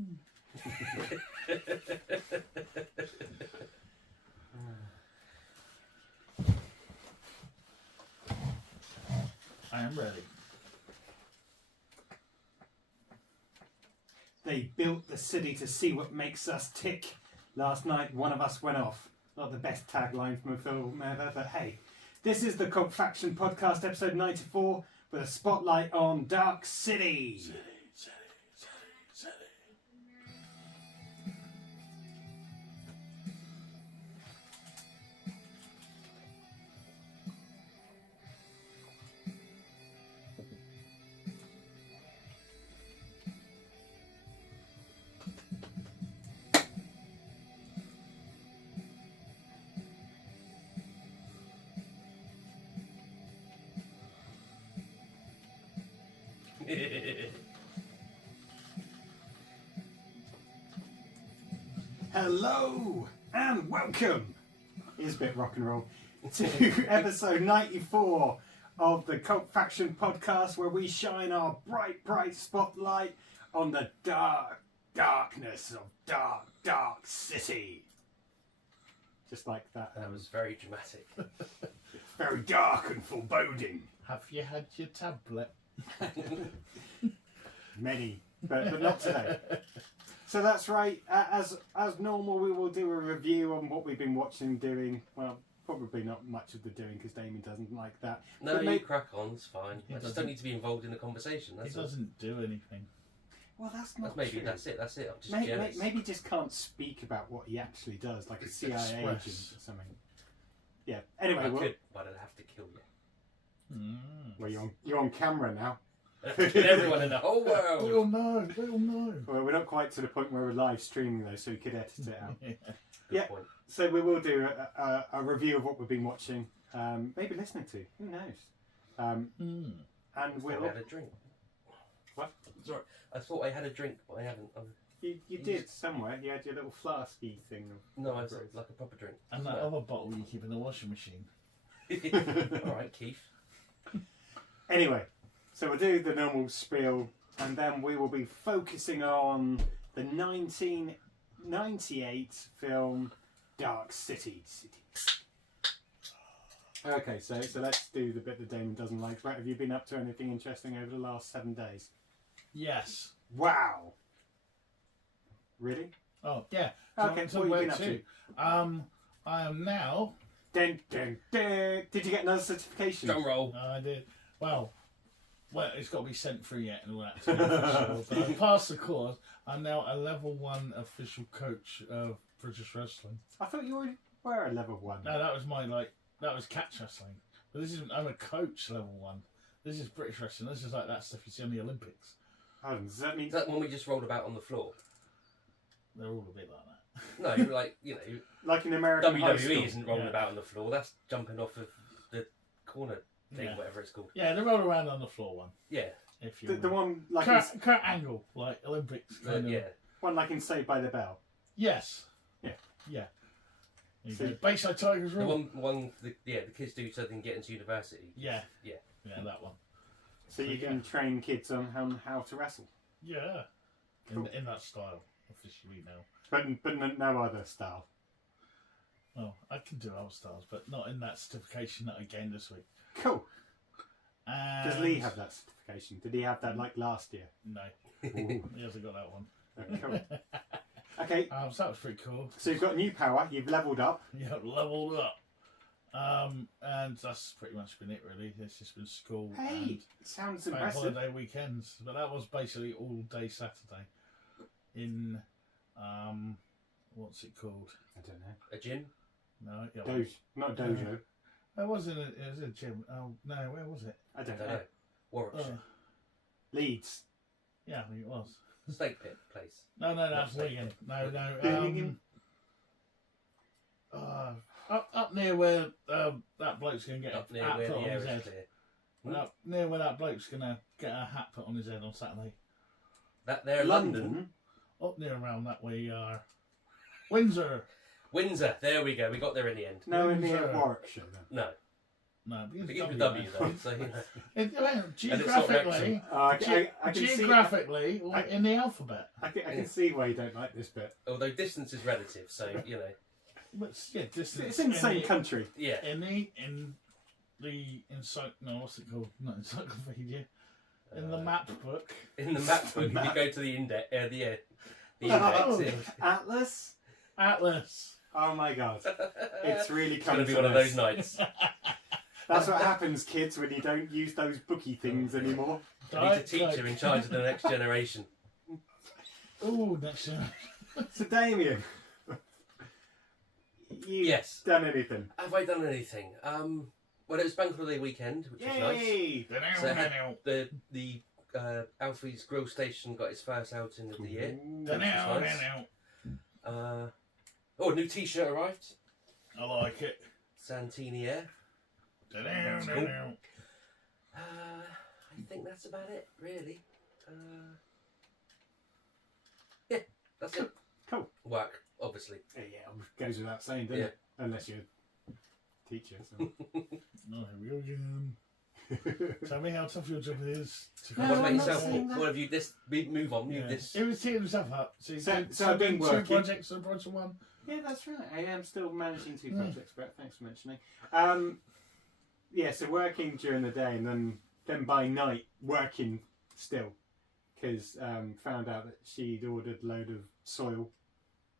I am ready. They built the city to see what makes us tick. Last night, one of us went off. Not the best tagline from a film ever, but hey. This is the Cult Faction Podcast, episode 94, with a spotlight on Dark City. City. Hello and welcome, here's a bit rock and roll, to episode 94 of the Cult Faction Podcast, where we shine our bright spotlight on the darkness of Dark City. Just like that. That was very dramatic. Very dark and foreboding. Have you had your tablet? Many, but not today. So that's right. As normal, we will do a review on what we've been watching and doing. Well, probably not much of the doing because Damien doesn't like that. No, you crack on. It's fine. He I just don't need to be involved in the conversation. He doesn't do anything. Well, that's not maybe true. that's it. I'm just jealous. Maybe just can't speak about what he actually does, like a CIA agent or something. Yeah. Anyway, But I'd have to kill you. Well, you're on camera now. Everyone in the whole world. They'll know. Well, we're not quite to the point where we're live streaming though, so we could edit it out. Good point. So we will do a review of what we've been watching, maybe listening to. Who knows? And I we'll. had a drink. What? Sorry, I thought I had a drink, but I haven't. You did somewhere. You had your little flasky thing. No, I had like a proper drink. And that other bottle you keep in the washing machine. All right, Keith. Anyway, so we'll do the normal spiel, and then we will be focusing on the 1998 film Dark City. Okay, so let's do the bit that Damon doesn't like. Right, have you been up to anything interesting over the last 7 days? Yes. Wow. Really? Oh, yeah. Okay, what have you been up to? I am now... Dun, dun, dun. Did you get another certification? Drum roll. I did. Well, it's got to be sent through yet and all that. Sure. But I passed the course. I'm now a level 1 official coach of British wrestling. I thought you already were a level 1. No, that was that was catch wrestling. But I'm a coach level 1. This is British wrestling. This is like that stuff you see on the Olympics. Oh, does that mean... Is that one we just rolled about on the floor? They're all a bit like that. No, you're like, like in American high school. WWE isn't rolling about on the floor. That's jumping off of the corner thing, whatever it's called. Yeah, they roll around on the floor one. Yeah. If you the one like Kurt Angle, like Olympics. Yeah. One like in Saved by the Bell. Yes. Yeah. Bayside Tigers The rule. the kids do so they can get into university. Yeah, Yeah. that one. So you can train kids on how to wrestle. Yeah. Cool. In that style, officially now. But no other style. Well, I can do other styles, but not in that certification that I gained this week. Cool. And Does Lee have that certification? Did he have that like last year? No. Ooh. He hasn't got that one. Oh, cool. Okay. So that was pretty cool. So you've got new power. You've leveled up. Yeah, leveled up. And that's pretty much been it, really. It's just been school. Hey, sounds and impressive. holiday weekends. But that was basically all day Saturday. In, what's it called? I don't know. A gym? No, yeah, Dojo, not a dojo. It wasn't. It was a gym. Oh no, where was it? I don't I don't know. know. Warwickshire. Leeds. Yeah, I think it was. Steak pit place. No, that's Not Wigan. No. Birmingham? Up near where that bloke's going to get Up a near hat where put the on air his is head. clear. Up near where that bloke's going to get a hat put on his head on Saturday. That there, London. Up near around that way you are. Windsor. Windsor. There we go. We got there in the end. Nowhere near Windsor. Warwickshire then. No. No, it Begins with W. W though, so you know. Well, it's not geographically, I can geographically, like in the alphabet. I can see why you don't like this bit. Although distance is relative, so you know. But yeah, distance. It's in the same country. Yeah. In the what's it called? Not encyclopedia. In the map book. In the map book, if you go to the index, the Oh, index. Atlas. Atlas. Oh my god, it's really It's coming going to be to one of this. those nights. That's what happens, kids, when you don't use those bookie things anymore. I need a teacher in charge of the next generation. Oh, next year. So, Damien, you Yes. done anything? Have I done anything? Well, it was Bank Holiday weekend, which was nice. Yay! So the Alfie's Grill Station got its first outing of the year. Oh, a new T-shirt arrived. I like it. Santini Air. That's cool. I think that's about it, really. Yeah, that's it. Cool. Work, obviously. Yeah, goes without saying, doesn't it? Unless you're a teacher. So. Oh, here we go again. Tell me how tough your job is. No, What about I'm not yourself? saying that. What have you? Move on. Move this. He was teeing himself up. So I've been two working. projects and a project one. Yeah, that's right. I am still managing 2 projects, Brett. Thanks for mentioning. Yeah, so working during the day and then by night working still, because found out that she'd ordered a load of soil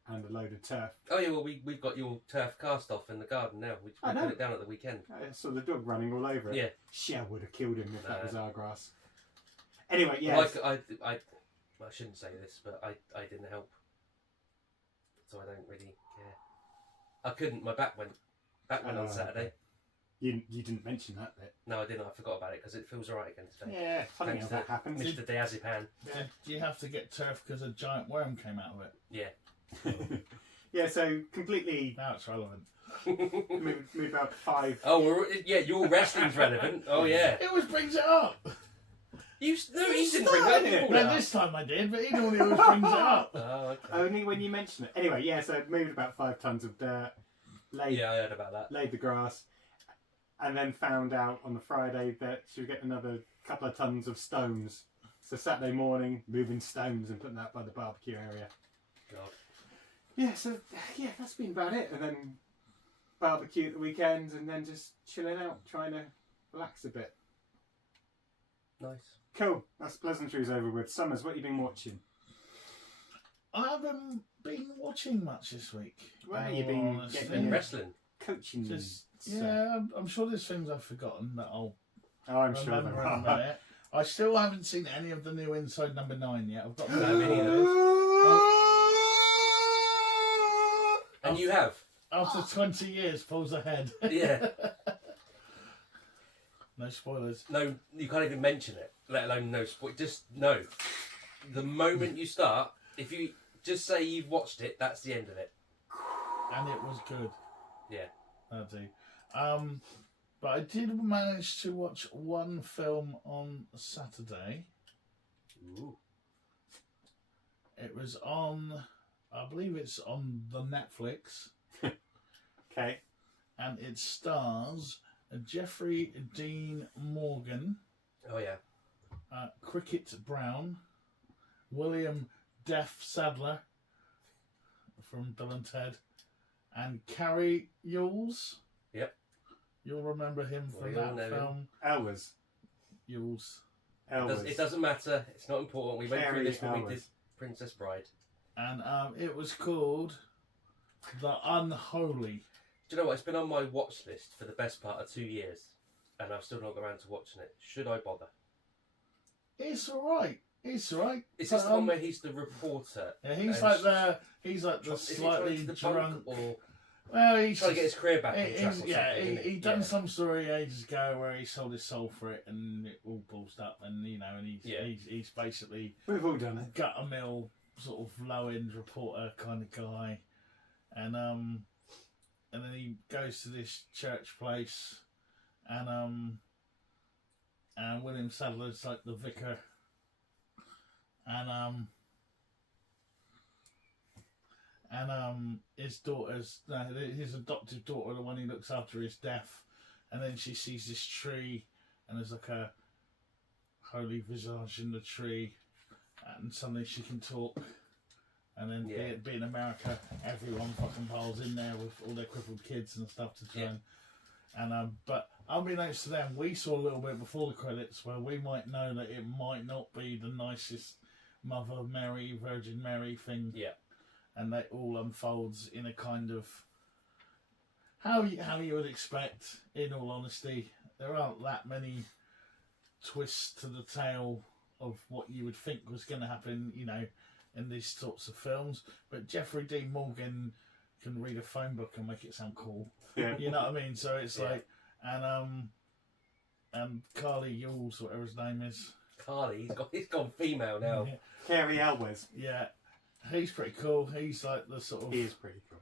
and a load of turf. Oh yeah, well we've got your turf cast off in the garden now. We I know. put it down at the weekend. I saw the dog running all over it. Yeah. Shell would have killed him if that No. was our grass. Anyway, yeah. Well, I shouldn't say this, but I didn't help, so I don't really care. I couldn't. My back went on Saturday. You didn't mention that bit. No, I didn't. I forgot about it because it feels alright again today. Yeah, funny Thanks how that to happens. Mr. Diazepan. Do you have to get turf because a giant worm came out of it? Yeah. Yeah, so completely Now it's relevant. move about 5. Oh, your wrestling's relevant. Oh yeah. He always brings it up. He didn't bring started that it. up. No, this time I did, but he normally always brings it up. Oh, okay. Only when you mention it. Anyway, yeah, so moved about 5 tons of dirt, laid Yeah, I heard about that. the grass, and then found out on the Friday that she would get another couple of tons of stones. So Saturday morning, moving stones and putting that by the barbecue area. God. Yeah, so yeah, that's been about it. And then barbecue at the weekends, and then just chilling out, trying to relax a bit. Nice. Cool. That's pleasantries over with. Summers, what have you been watching? I haven't been watching much this week. Where have you been honestly. getting Wrestling. coaching? Just, yeah, I'm sure there's things I've forgotten that I'll Oh, I'm sure remember there in a are. minute. I still haven't seen any of the new Inside Number 9 yet. I've got No, me neither. And you have. after 20 years, pulls ahead. Yeah. No spoilers. No, you can't even mention it, let alone no spoil. Just no. The moment you start, if you just say you've watched it, that's the end of it. And it was good. Yeah. I do. But I did manage to watch one film on Saturday. Ooh. It was on, I believe it's on the Netflix, Okay. and it stars Jeffrey Dean Morgan, Oh yeah. Cricket Brown, William Deaf Sadler from Bill and Ted, and Carrie Yules. Yep. You'll remember him from We all that know him. film. Elwes. Yules. It doesn't matter. It's not important. We went through Carrie this when we Elwes. did Princess Bride. And it was called The Unholy. Do you know what? It's been on my watch list for the best part of 2 years, and I've still not got around to watching it. Should I bother? It's alright. It's alright. Is this the one where he's the reporter? Yeah, he's and like the is he slightly trying to drunk. debunk or Well, he's trying to get his career back on track? He or something, he isn't done Yeah. some story ages ago where he sold his soul for it, and it all ballsed up, and and he's basically We've all done it. gut a mill sort of low end reporter kind of guy, and then he goes to this church place, and William Sadler's like the vicar, and his daughter's his adoptive daughter, the one he looks after, is deaf, and then she sees this tree, and there's like a holy visage in the tree, and suddenly she can talk. And then being America, everyone fucking piles in there with all their crippled kids and stuff to try and but unbeknownst to them, we saw a little bit before the credits where we might know that it might not be the nicest Mother Mary, Virgin Mary thing. Yeah. And that all unfolds in a kind of how you would expect. In all honesty, there aren't that many twists to the tale of what you would think was going to happen, you know, in these sorts of films. But Jeffrey Dean Morgan can read a phone book and make it sound cool. Yeah. You know what I mean? So it's like, and Carly Yules, whatever his name is. Carly, he's gone female now. Yeah. Cary Elwes. Yeah, he's pretty cool. He's like the sort of. He is pretty cool.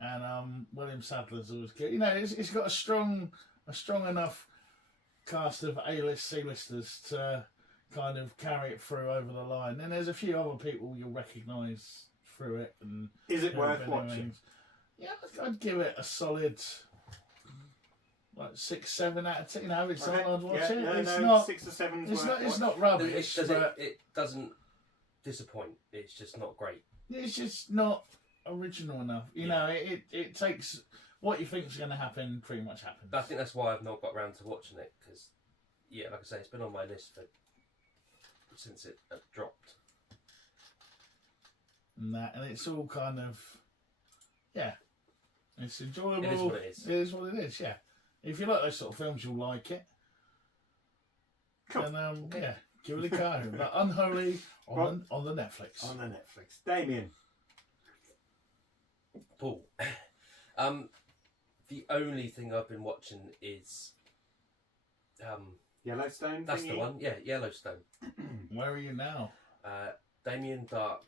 And William Sadler's always good. You know, it's got a strong enough cast of A-list, C-listers to kind of carry it through over the line. And there's a few other people you'll recognise through it. And is it worth watching? Things. Yeah, I'd give it a solid, like 6, 7 out of 10. You know, it's okay. I'd watch it. No, it's no, not 6 or 7. It's not rubbish. It doesn't disappoint. It's just not great. It's just not original enough. You know, it takes what you think is going to happen. Pretty much happens. I think that's why I've not got around to watching it because, like I say, it's been on my list since it dropped. And it's all kind of, it's enjoyable. It is what it is. It is what it is. Yeah, if you like those sort of films, you'll like it. Cool. And give it a go. The Unholy on the Netflix. On the Netflix. Damien. Paul. The only thing I've been watching is Yellowstone. That's the one. Yeah, Yellowstone. Where are you now? Damien Dark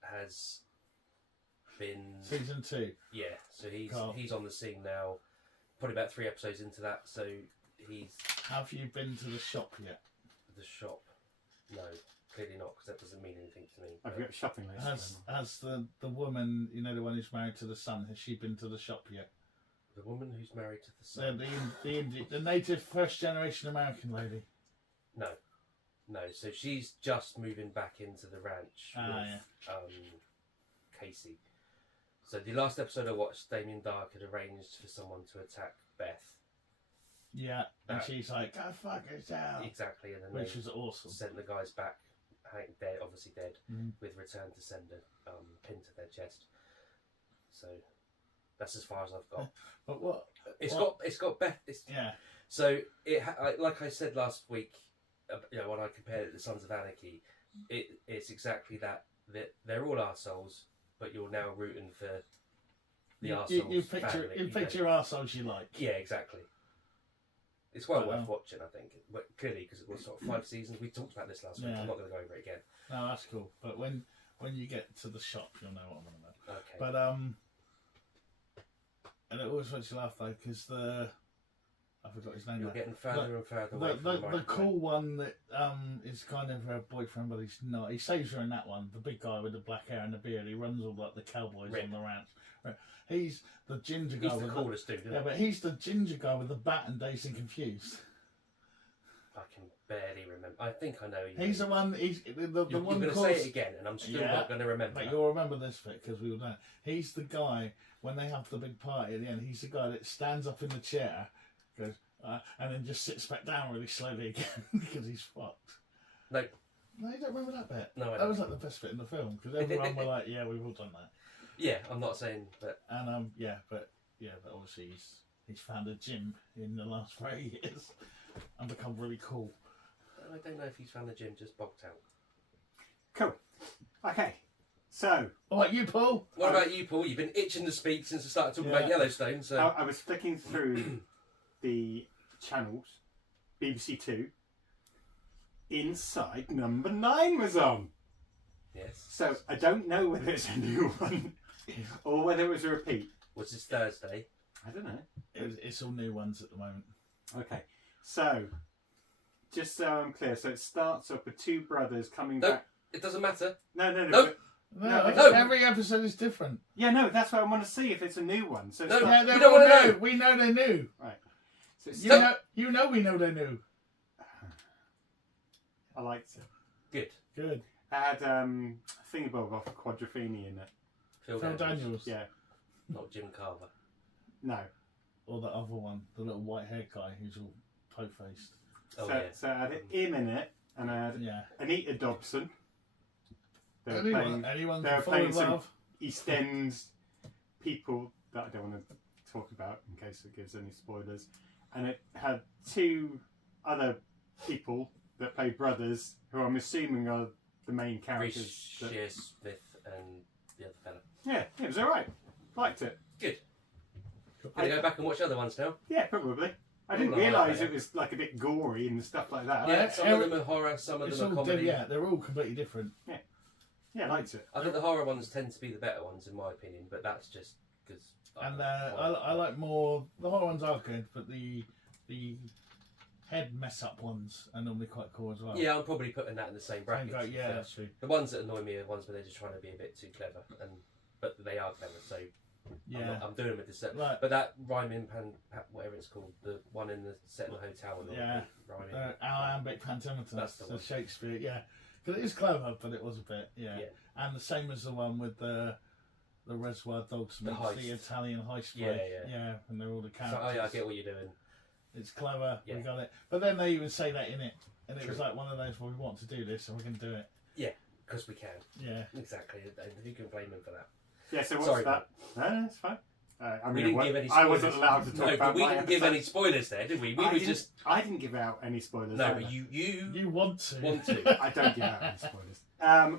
has been season 2. Yeah, so he's on the scene now. Probably about 3 episodes into that. So he's. Have you been to the shop yet? The shop? No, clearly not, because that doesn't mean anything to me. I've got a shopping list. Has the woman, you know, the one who's married to the son, has she been to the shop yet? The woman who's married to the son. The native first generation American lady. No. So she's just moving back into the ranch with Casey. So the last episode I watched, Damien Dark had arranged for someone to attack Beth. Yeah, and she's like, "Go fuck yourself." Exactly, and then which was awesome. Sent the guys back, dead, obviously dead, with return to sender pinned to their chest. So that's as far as I've got. But what? It's got Beth. So like I said last week, when I compared it to Sons of Anarchy, it's exactly that they're all arseholes, but you're now rooting for the arseholes. You picture arseholes you like. Yeah, exactly. It's well worth watching, I think. But clearly, because it was sort of 5 seasons. We talked about this last week. I'm not going to go over it again. No, that's cool. But when you get to the shop, you'll know what I'm on about. Okay. But and it always makes you laugh though, because I forgot his name. You're getting further and further away from the cool one that is kind of her boyfriend, but he's not. He saves her in that one. The big guy with the black hair and the beard. He runs all like the cowboys on the ranch. Right. He's the ginger guy. He's the coolest dude, isn't he? Yeah, but he's the ginger guy with the bat and Dazed and Confused. I can barely remember. I think I know. He's the one. He's the one. You're going to say it again, and I'm still not going to remember. But you'll remember this bit because we will know. He's the guy when they have the big party at the end. He's the guy that stands up in the chair, goes, and then just sits back down really slowly again because he's fucked. No, you don't remember that bit. No, I don't. That was like the best bit in the film because everyone were like, "Yeah, we've all done that." Yeah, I'm not saying that. And but obviously he's found a gym in the last 3 years and become really cool. I don't know if he's found the gym, just bogged out. Cool. Okay. So. All right, you, Paul. What about you, Paul? You've been itching to speak since I started talking about Yellowstone. So I was flicking through the channels, BBC 2. Inside Number 9 was on. Yes. So I don't know whether it's a new one or whether it was a repeat. Was this Thursday? I don't know. It's all new ones at the moment. Okay. So, just so I'm clear, so it starts off with 2 brothers coming back. It doesn't matter. No. No, every episode is different. Yeah, no, that's why I want to see if it's a new one. So we don't want to know. We know they're new. Right. So You know we know they're new. I liked it. Good. It had Thingabog off Quadrophenia in it. Phil Daniels. Yeah. Not Jim Carver. No. Or the other one, the little white haired guy who's all toe-faced. Oh, So I had him in it, and I had Anita Dobson. Anyone can fall in love. East End people that I don't want to talk about in case it gives any spoilers. And it had two other people that play brothers, who I'm assuming are the main characters. Reese Smith and the other fella. Yeah, it was alright. Liked it. Good. Gonna go back and watch other ones now? Yeah, probably. I didn't realise it was like a bit gory and stuff like that. Yeah, some of them are horror, some of them are comedy. They're all completely different. Yeah, I liked it. I think the horror ones tend to be the better ones, in my opinion, but that's just because. And I like more. The horror ones are good, but the head mess up ones are normally quite cool as well. Yeah, I'm probably putting that in the same bracket. Yeah, that's true. The ones that annoy me are ones where they're just trying to be a bit too clever, but they are clever. So yeah, I'm doing them with this. Right. But that rhyming whatever it's called, the one in the set in the hotel. Rhyming. Iambic pentameter. That's the one. Shakespeare. Yeah, because it is clever, but it was a bit. Yeah. And the same as the one with the Reservoir Dogs, the Italian heist. Yeah, and they're all the characters. So, I get what you're doing. It's clever. We got it. But then they even say that in it, and it was like one of those. Well, we want to do this, and we can do it. Yeah, because we can. Yeah, exactly. And who can blame them for that? Yeah. So what's that? No, that's fine. We didn't give any spoilers. I wasn't allowed to talk about. We didn't give any spoilers there, did we? I didn't give out any spoilers. No, but you want to. I don't give out any spoilers.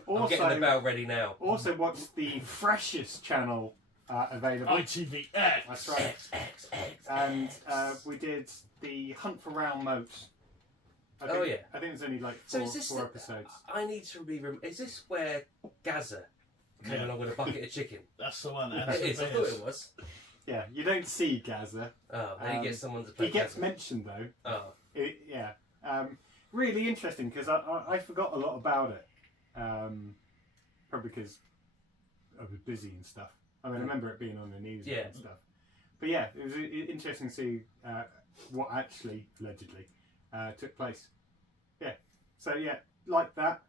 Also, I'm getting the bell ready now. Also, watch the freshest channel available. ITVX. That's right. And we did the Hunt for Round Moat. I think it's only like four episodes. I need to be. Is this where Gaza came along with a bucket of chicken? That's the one. It is. I thought it was. Yeah, you don't see Gaza. Oh, and he gets someone to play. He gets mentioned though. Oh. Really interesting because I forgot a lot about it. Probably because I was busy and stuff. I mean, I remember it being on the news and stuff. But yeah, it was interesting to see what actually allegedly took place. Yeah. So yeah, like that.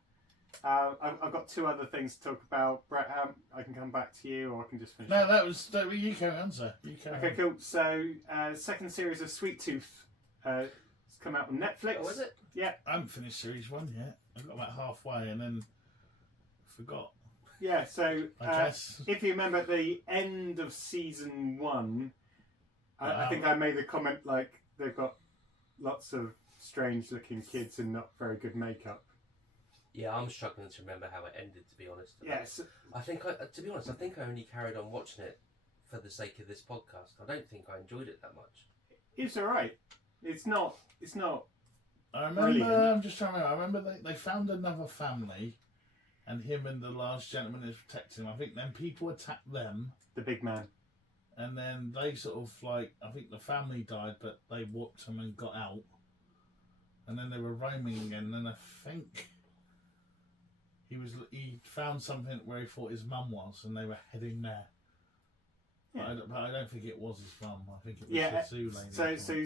I've got two other things to talk about. Brett, I can come back to you, or I can just finish. No, that was you can answer. Okay, cool. So second series of Sweet Tooth has come out on Netflix. Oh, is it? Yeah. I haven't finished series 1 yet. I got about halfway and then forgot. Yeah, so I guess. If you remember at the end of season 1, I think I made the comment like they've got lots of strange looking kids and not very good makeup. Yeah, I'm struggling to remember how it ended, to be honest. Yes. I think I only carried on watching it for the sake of this podcast. I don't think I enjoyed it that much. It's alright. It's not I remember, brilliant. I'm just trying to remember. I remember they found another family and him and the large gentleman is protecting him. I think then people attacked them. The big man. And then they sort of like, I think the family died, but they whooped them and got out. And then they were roaming again. And then I think he found something where he thought his mum was, and they were heading there. Yeah. But I don't think it was his mum. I think it was the zoo lady. So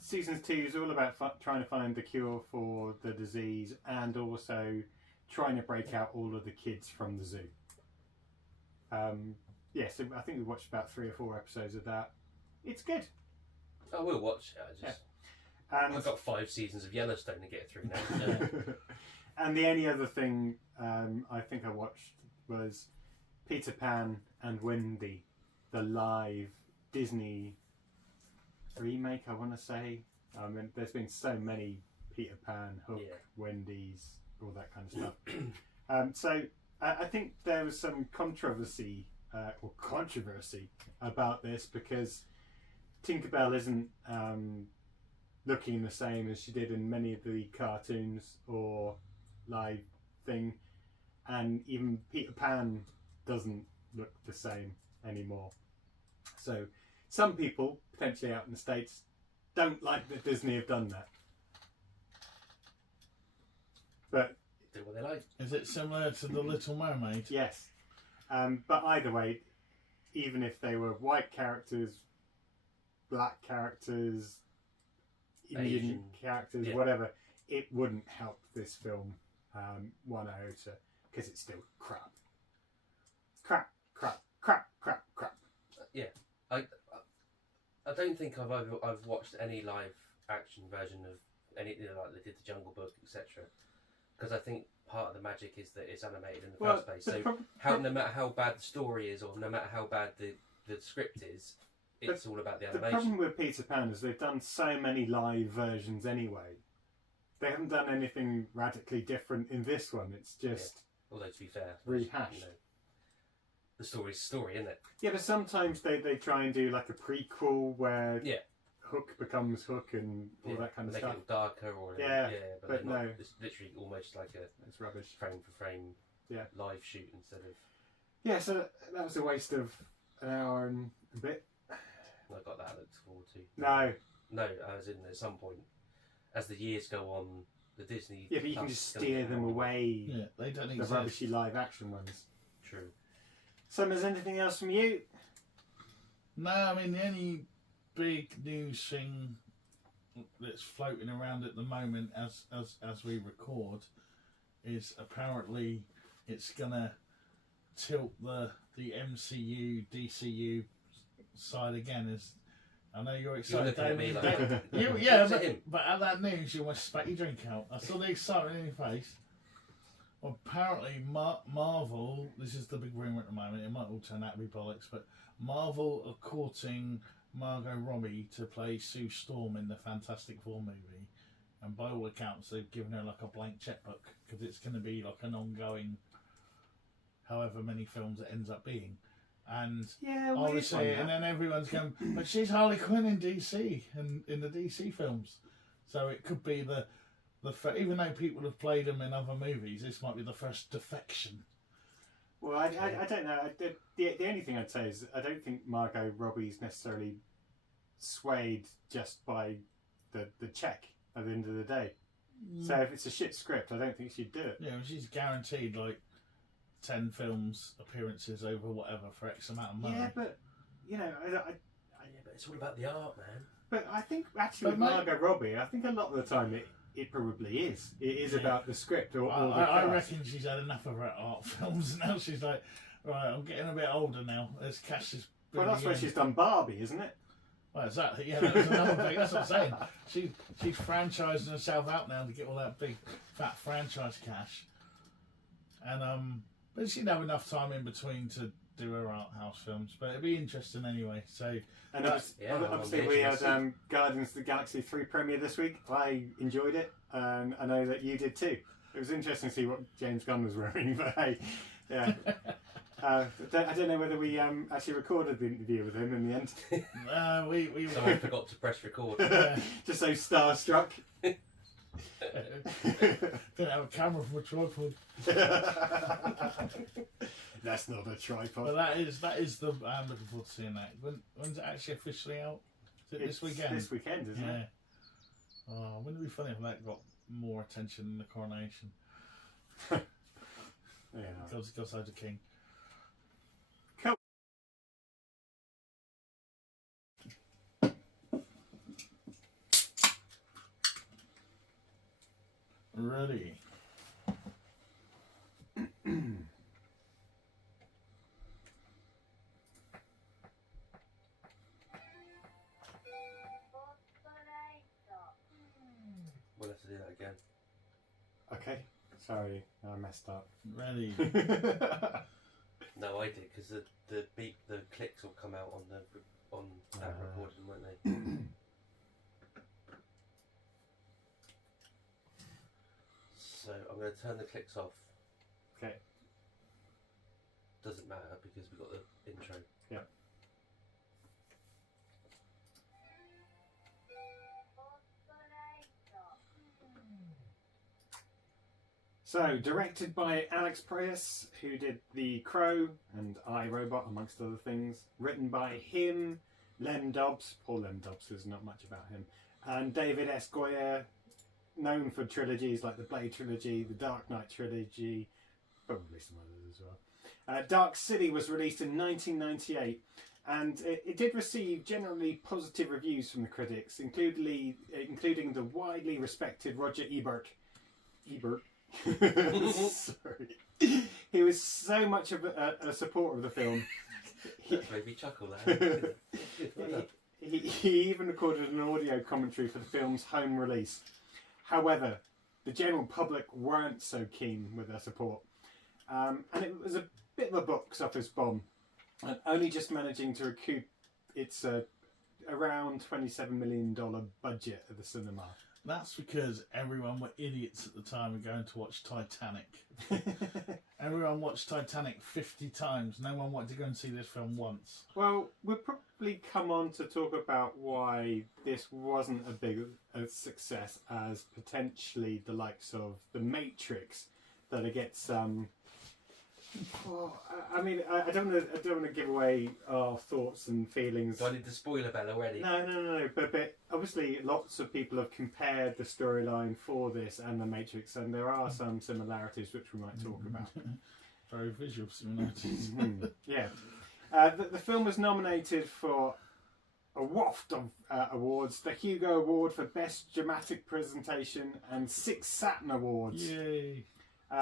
season 2 is all about trying to find the cure for the disease, and also trying to break out all of the kids from the zoo. So I think we watched about 3 or 4 episodes of that. It's good. I will watch it. I've got 5 seasons of Yellowstone to get through now. And the only other thing I think I watched was Peter Pan and Wendy, the live Disney remake, I want to say. I mean, there's been so many Peter Pan, Hook, Wendy's, all that kind of stuff. So I think there was some controversy about this because Tinkerbell isn't looking the same as she did in many of the cartoons or live thing, and even Peter Pan doesn't look the same anymore. So some people, potentially out in the States, don't like that Disney have done that. But do what they like. Is it similar to The Little Mermaid? Yes. But either way, even if they were white characters, black characters, Indian characters, whatever, it wouldn't help this film one iota, because it's still crap. Crap. Yeah, I don't think I've watched any live action version of any, like they did the Jungle Book, etc. Because I think part of the magic is that it's animated in the first place. So no matter how bad the story is, or no matter how bad the script is, it's all about the animation. The problem with Peter Pan is they've done so many live versions anyway. They haven't done anything radically different in this one. It's just... Although, to be fair... rehashed. The story's story, isn't it? Yeah, but sometimes they try and do like a prequel where Hook becomes Hook and all that kind of stuff. Make it darker or... but no. It's literally almost like it's rubbish. Frame for frame live shoot instead of... Yeah, so that was a waste of an hour and a bit. I got that looked forward to. No, as in at some point, as the years go on, the Disney... Yeah, but you can just steer them away. Yeah, they don't exist. The rubbishy live action ones. True. So, is anything else from you? No, I mean, the only big news thing that's floating around at the moment as we record is apparently it's gonna tilt the MCU DCU side again. As I know you're excited, David. But at that news you almost spat your drink out. I saw the excitement in your face. Well, apparently Marvel, this is the big rumour at the moment, it might all turn out to be bollocks, but Marvel are courting Margot Robbie to play Sue Storm in the Fantastic Four movie, and by all accounts they've given her like a blank checkbook, because it's going to be like an ongoing however many films it ends up being. And obviously, and then everyone's going, but she's Harley Quinn in DC, and in the DC films, so it could be the even though people have played them in other movies, this might be the first defection. Well, I don't know. The only thing I'd say is I don't think Margot Robbie's necessarily swayed just by the check at the end of the day. So if it's a shit script, I don't think she'd do it. Yeah, she's guaranteed like 10 films appearances over whatever for X amount of money. Yeah, but but it's all about the art, man. But I think actually with Margot Robbie, I think a lot of the time it probably is. It is about the script or the cast. I reckon she's had enough of her art films. Now she's like, right, I'm getting a bit older now. Let's cash this. Well, that's why she's done Barbie, isn't it? Well, exactly. Yeah, that was another thing. That's what I'm saying. She's franchising herself out now to get all that big fat franchise cash. And but she'd have enough time in between to do her art house films. But it'd be interesting anyway. So. And obviously we had Guardians of the Galaxy 3 premiere this week. I enjoyed it, and I know that you did too. It was interesting to see what James Gunn was wearing, but hey, yeah. I don't know whether we actually recorded the interview with him in the end. We Someone forgot to press record. Just so starstruck. Didn't have a camera from a tripod. That's not a tripod. But that is the. I'm looking forward to seeing that. When's it actually officially out? Is it this weekend? This weekend, isn't it? Oh, wouldn't it be funny if that got more attention than the coronation? Yeah. God save the king. Cool. Ready. We'll have to do that again. Okay. Sorry, I messed up. Ready. No, I did, because the beep, the clicks will come out on that recording, won't they? So I'm going to turn the clicks off. Okay. Doesn't matter because we've got the intro. Yeah. So, directed by Alex Proyas, who did The Crow and I, Robot, amongst other things. Written by him, Lem Dobbs. Poor Lem Dobbs, there's not much about him. And David S. Goyer, known for trilogies like the Blade trilogy, the Dark Knight trilogy, probably some others as well. Dark City was released in 1998 And it did receive generally positive reviews from the critics, including the widely respected Roger Ebert. Sorry. He was so much of a supporter of the film. That made me chuckle there. He even recorded an audio commentary for the film's home release. However, the general public weren't so keen with their support. And it was a bit of a box office bomb, and only just managing to recoup its around $27 million budget at the cinema. That's because everyone were idiots at the time of going to watch Titanic. Everyone watched Titanic 50 times. No one wanted to go and see this film once. Well, we'll probably come on to talk about why this wasn't a big a success as potentially the likes of The Matrix, that it gets I mean, I don't want to give away our thoughts and feelings. Do I need the spoiler bell already? No. But obviously, lots of people have compared the storyline for this and The Matrix, and there are some similarities which we might talk about. Very visual similarities. Yeah. The film was nominated for a waft of awards: the Hugo Award for Best Dramatic Presentation and 6 Saturn Awards. Yay!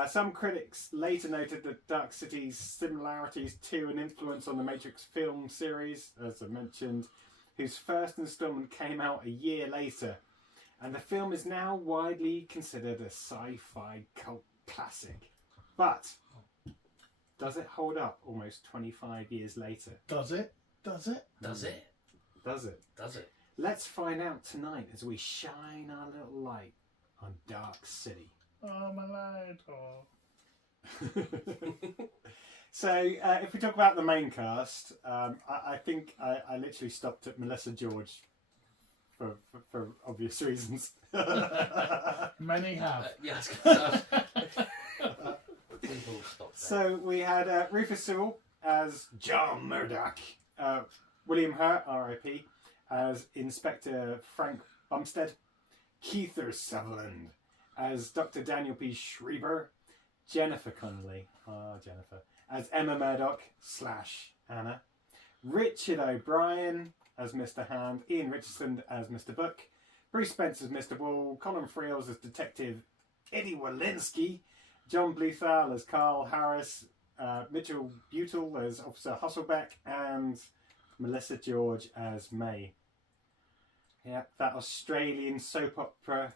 Some critics later noted that Dark City's similarities to and influence on the Matrix film series, as I mentioned, whose first instalment came out a year later, and the film is now widely considered a sci-fi cult classic. But does it hold up almost 25 years later? Does it? Does it? Does it? Does it? Does it? Let's find out tonight as we shine our little light on Dark City. Oh, my light. So, if we talk about the main cast, I think I literally stopped at Melissa George for obvious reasons. Many have. Yes. So we had Rufus Sewell as John Murdoch, William Hurt, R.I.P., as Inspector Frank Bumstead, Kiefer Sutherland as Dr. Daniel P. Schreiber, Jennifer Connelly, Jennifer, as Emma Murdoch / Anna, Richard O'Brien as Mr. Hand, Ian Richardson as Mr. Book, Bruce Spence as Mr. Wall, Colin Friels as Detective Eddie Walensky, John Bluthal as Carl Harris, Mitchell Butel as Officer Hasselbeck, and Melissa George as May. Yeah, that Australian soap opera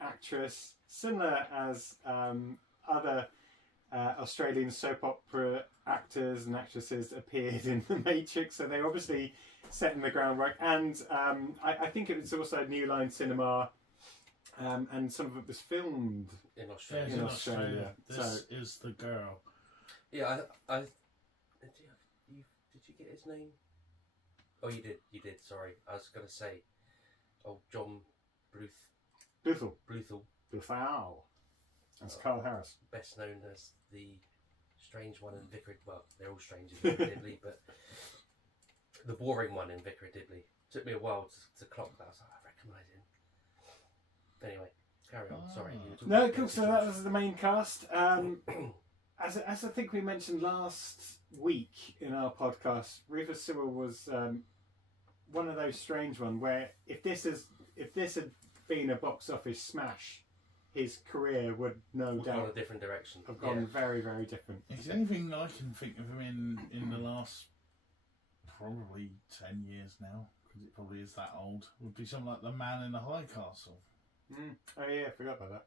actress, similar as other Australian soap opera actors and actresses appeared in The Matrix, so they're obviously setting the groundwork. And I think it was also New Line Cinema, and some of it was filmed in Australia. Yeah, in Australia. This is the girl. Yeah, I did you get his name? Oh, you did. Sorry, I was going to say, John Bluthal. That's Carl Harris. Best known as the strange one in Vicar. Well, they're all strange in Vicar Dibley, but the boring one in Vicar Dibley. Took me a while to clock that. I was like, I recognise him. Anyway, carry on. Sorry. No, cool. So that was the main cast. As I think we mentioned last week in our podcast, Rufus Sewell was one of those strange ones where if this had been a box office smash, his career would no doubt gone a different direction. Have gone very, very different. Is there anything I can think of him in the last probably 10 years now, because it probably is that old, would be something like The Man in the High Castle. Oh yeah, I forgot about that.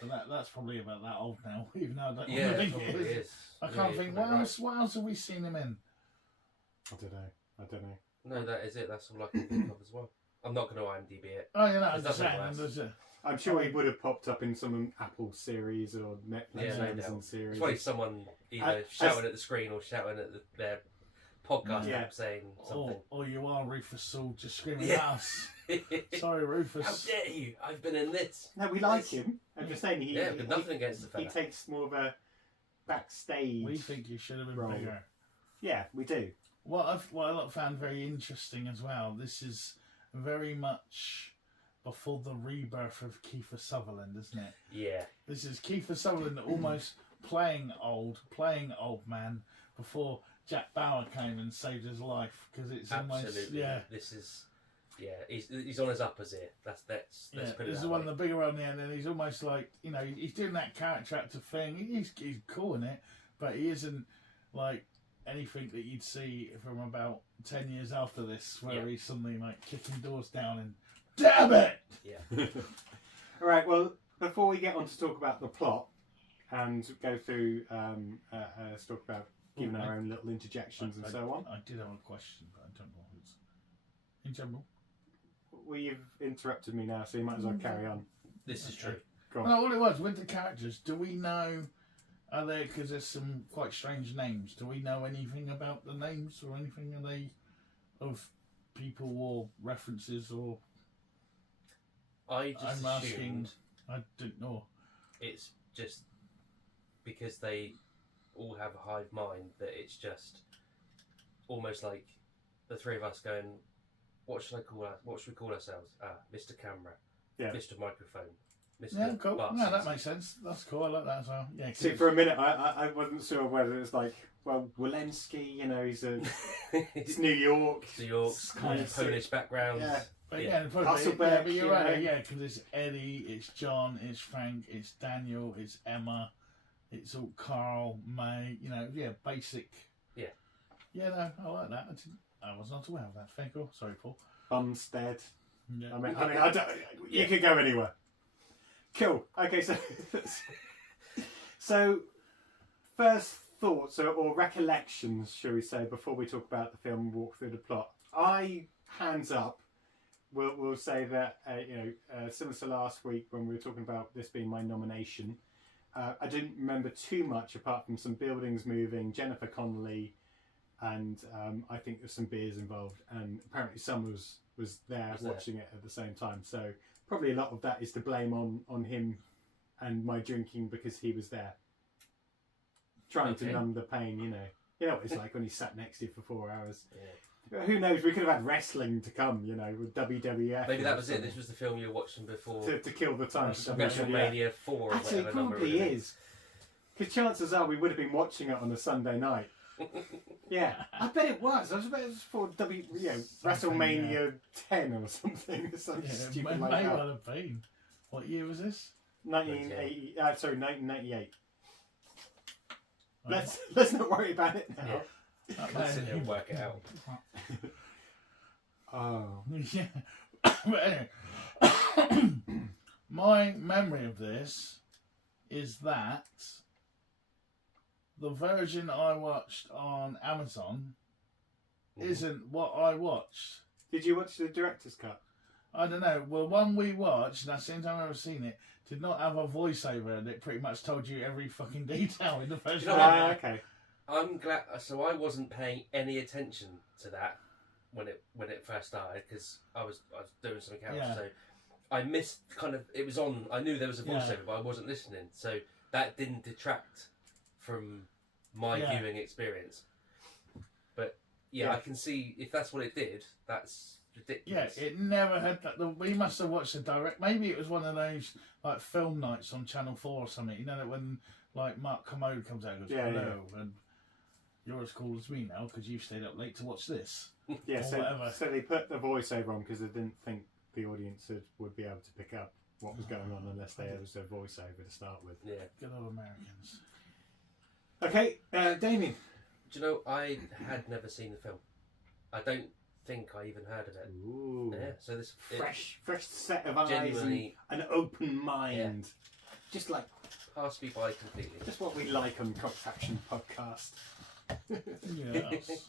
But that's probably about that old now, even though I don't think it is. I can't can't think, what else have we seen him in? I don't know. No, that is it. That's all I can think of as well. I'm not going to IMDb it. Oh, yeah, I'm just saying. I'm sure he would have popped up in some Apple series or Netflix Amazon series. It's probably someone either shouting at the screen or shouting at their podcast app saying something. Or you are Rufus Sewell just screaming at us. Sorry, Rufus. How dare you? I've been in this. No, we like him. I'm just saying but nothing against the fella. He takes more of a backstage. We think he should have been bigger. Yeah, we do. What I found very interesting as well, this is very much before the rebirth of Kiefer Sutherland, isn't it? Yeah. This is Kiefer Sutherland almost playing old man before Jack Bauer came and saved his life, because it's Absolutely. almost This is he's on his uppers here. Let's put it this is that one way. of the bigger on the end, and he's almost like, you know, he's doing that character actor thing. He's cool in it, but he isn't like anything that you'd see from about 10 years after this, where he's suddenly like kicking doors down and damn it. Yeah. All right. Well, before we get on to talk about the plot and go through, let's talk about giving our own little interjections and so on. I did have a question, but I don't know who's in general. Well, you've interrupted me now, so you might as well carry on. This is true. Go on. No, all it was with the characters. Do we know? Are there, because there's some quite strange names? Do we know anything about the names or anything? Are they of people or references or? I just assumed I didn't know. it's just because they all have a hive mind that it's just almost like the three of us going, what should we call ourselves? Mr. Camera, Mr. Microphone, Mr. Yeah, cool. Bus. No, that makes sense. That's cool. I like that as well. Yeah. See, for a minute, I wasn't sure whether it's like, well, Walensky, you know, it's New York. New York, kind of Polish background. Yeah. But Hasselbeck, but you're you right. know. Yeah, because it's Eddie, it's John, it's Frank, it's Daniel, it's Emma, it's all Carl, May. You know, basic. Yeah. Yeah, no, I like that. I was not aware of that. Thank you. Sorry, Paul. Bumstead. Yeah. I mean, I don't. You could go anywhere. Cool. Okay, so first thoughts or recollections, shall we say, before we talk about the film and walk through the plot. Hands up, will say that similar to last week when we were talking about this being my nomination, I didn't remember too much apart from some buildings moving, Jennifer Connelly, and I think there's some beers involved, and apparently someone was there watching it at the same time. So probably a lot of that is to blame on him and my drinking because he was there, trying to numb the pain. You know what it's like when he sat next to you for 4 hours. Yeah. Who knows? We could have had wrestling to come, with WWF. Maybe that was it. This was the film you were watching before to kill the time. WrestleMania 4 or Actually, whatever it number probably it is. Because chances are we would have been watching it on a Sunday night. Yeah, I bet it was. I bet it was for WrestleMania 10 or something. Something stupid like may that. well have been. What year was this? 1998. Let's not worry about it now. Yeah. Let's sit here and work it out. Oh. Yeah. But anyway, my memory of this is that the version I watched on Amazon isn't what I watched. Did you watch the director's cut? I don't know. Well, one we watched, and that's the only time I've ever seen it, did not have a voiceover, and it pretty much told you every fucking detail in the first You know one. Okay. I'm glad. So I wasn't paying any attention to that when it first started because I was doing something else. Yeah. So I missed it was on. I knew there was a voiceover, but I wasn't listening. So that didn't detract from my viewing experience. But I can see if that's what it did. That's ridiculous. Yeah, it never had that. We must have watched the direct. Maybe it was one of those like film nights on Channel 4 or something. You know that when like Mark Commode comes out and goes, hello, and you're as cool as me now because you've stayed up late to watch this. Yeah, whatever. So they put the voiceover on because they didn't think the audience would be able to pick up what was going on unless there was a voiceover to start with. Yeah. Good old Americans. Okay, Damien. Do you know, I had never seen the film. I don't think I even heard of it. Ooh. Yeah, so this fresh set of eyes genuinely and an open mind. Just like passed me by completely. just what we like on Cult Faction Podcast. Yes.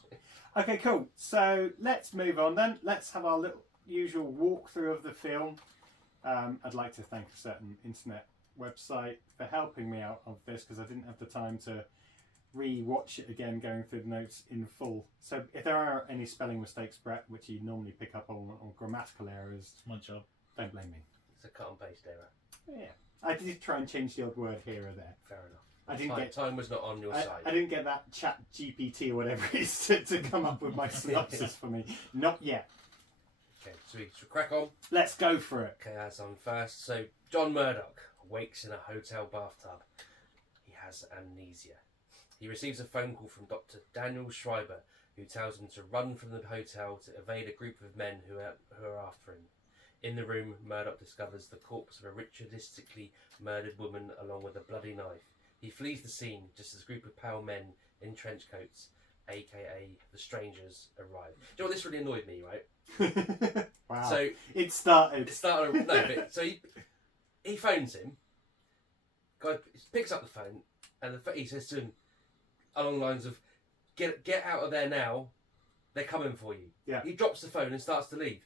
Okay, cool. So let's move on then. Let's have our little usual walkthrough of the film. I'd like to thank a certain internet website for helping me out of this because I didn't have the time to re-watch it again, going through the notes in full. So if there are any spelling mistakes, Brett, which you normally pick up on, or grammatical errors, It's my job. don't blame me. It's a cut and paste error. Yeah, I did try and change the odd word here or there. Fair enough. I didn't Time was not on your I side. didn't get that chat GPT or whatever it is to come up with my synopsis for me. Not yet. Okay, so we should crack on. Let's go for it. Okay, as on first. So John Murdoch wakes in a hotel bathtub. He has amnesia. He receives a phone call from Dr. Daniel Schreiber, who tells him to run from the hotel to evade a group of men who are after him. In the room, Murdoch discovers the corpse of a ritualistically murdered woman along with a bloody knife. He flees the scene just as a group of pale men in trench coats, aka the Strangers, arrive. Do you know what, this really annoyed me, right? Wow. So it started. So he phones him. Guy picks up the phone, and he says to him along the lines of, "Get out of there now. They're coming for you." Yeah. He drops the phone and starts to leave.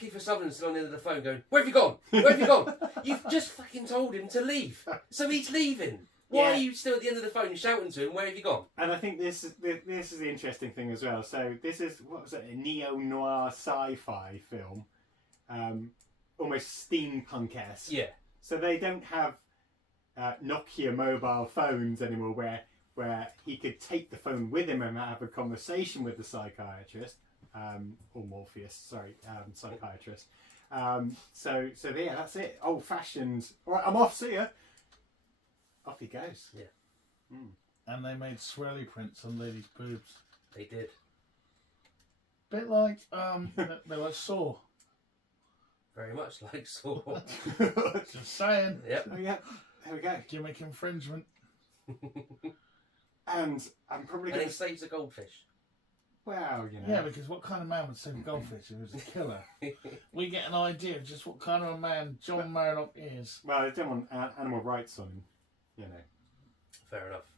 Kiefer Sutherland's still on the end of the phone going, "Where have you gone? Where have you gone? You've just fucking told him to leave. So he's leaving. Why are you still at the end of the phone shouting to him, where have you gone?" And I think this is the interesting thing as well. So this is, what was it, a neo-noir sci-fi film. Almost steampunk-esque. Yeah. So they don't have Nokia mobile phones anymore where he could take the phone with him and have a conversation with the psychiatrist. Or Morpheus, psychiatrist. So yeah, that's it. Old fashioned. All right, I'm off. See ya. Off he goes. Yeah. Mm. And they made swirly prints on ladies' boobs. They did. Bit like they're like Saw. Very much like Saw. Just saying. Yep. Oh yeah. There we go. Gimmick infringement. And I'm probably And going he saves a goldfish. Well, you know. Yeah, because what kind of man would save a goldfish who was a killer? We get an idea of just what kind of a man John Murdoch is. Well, they don't want animal rights on him, you know. Fair enough.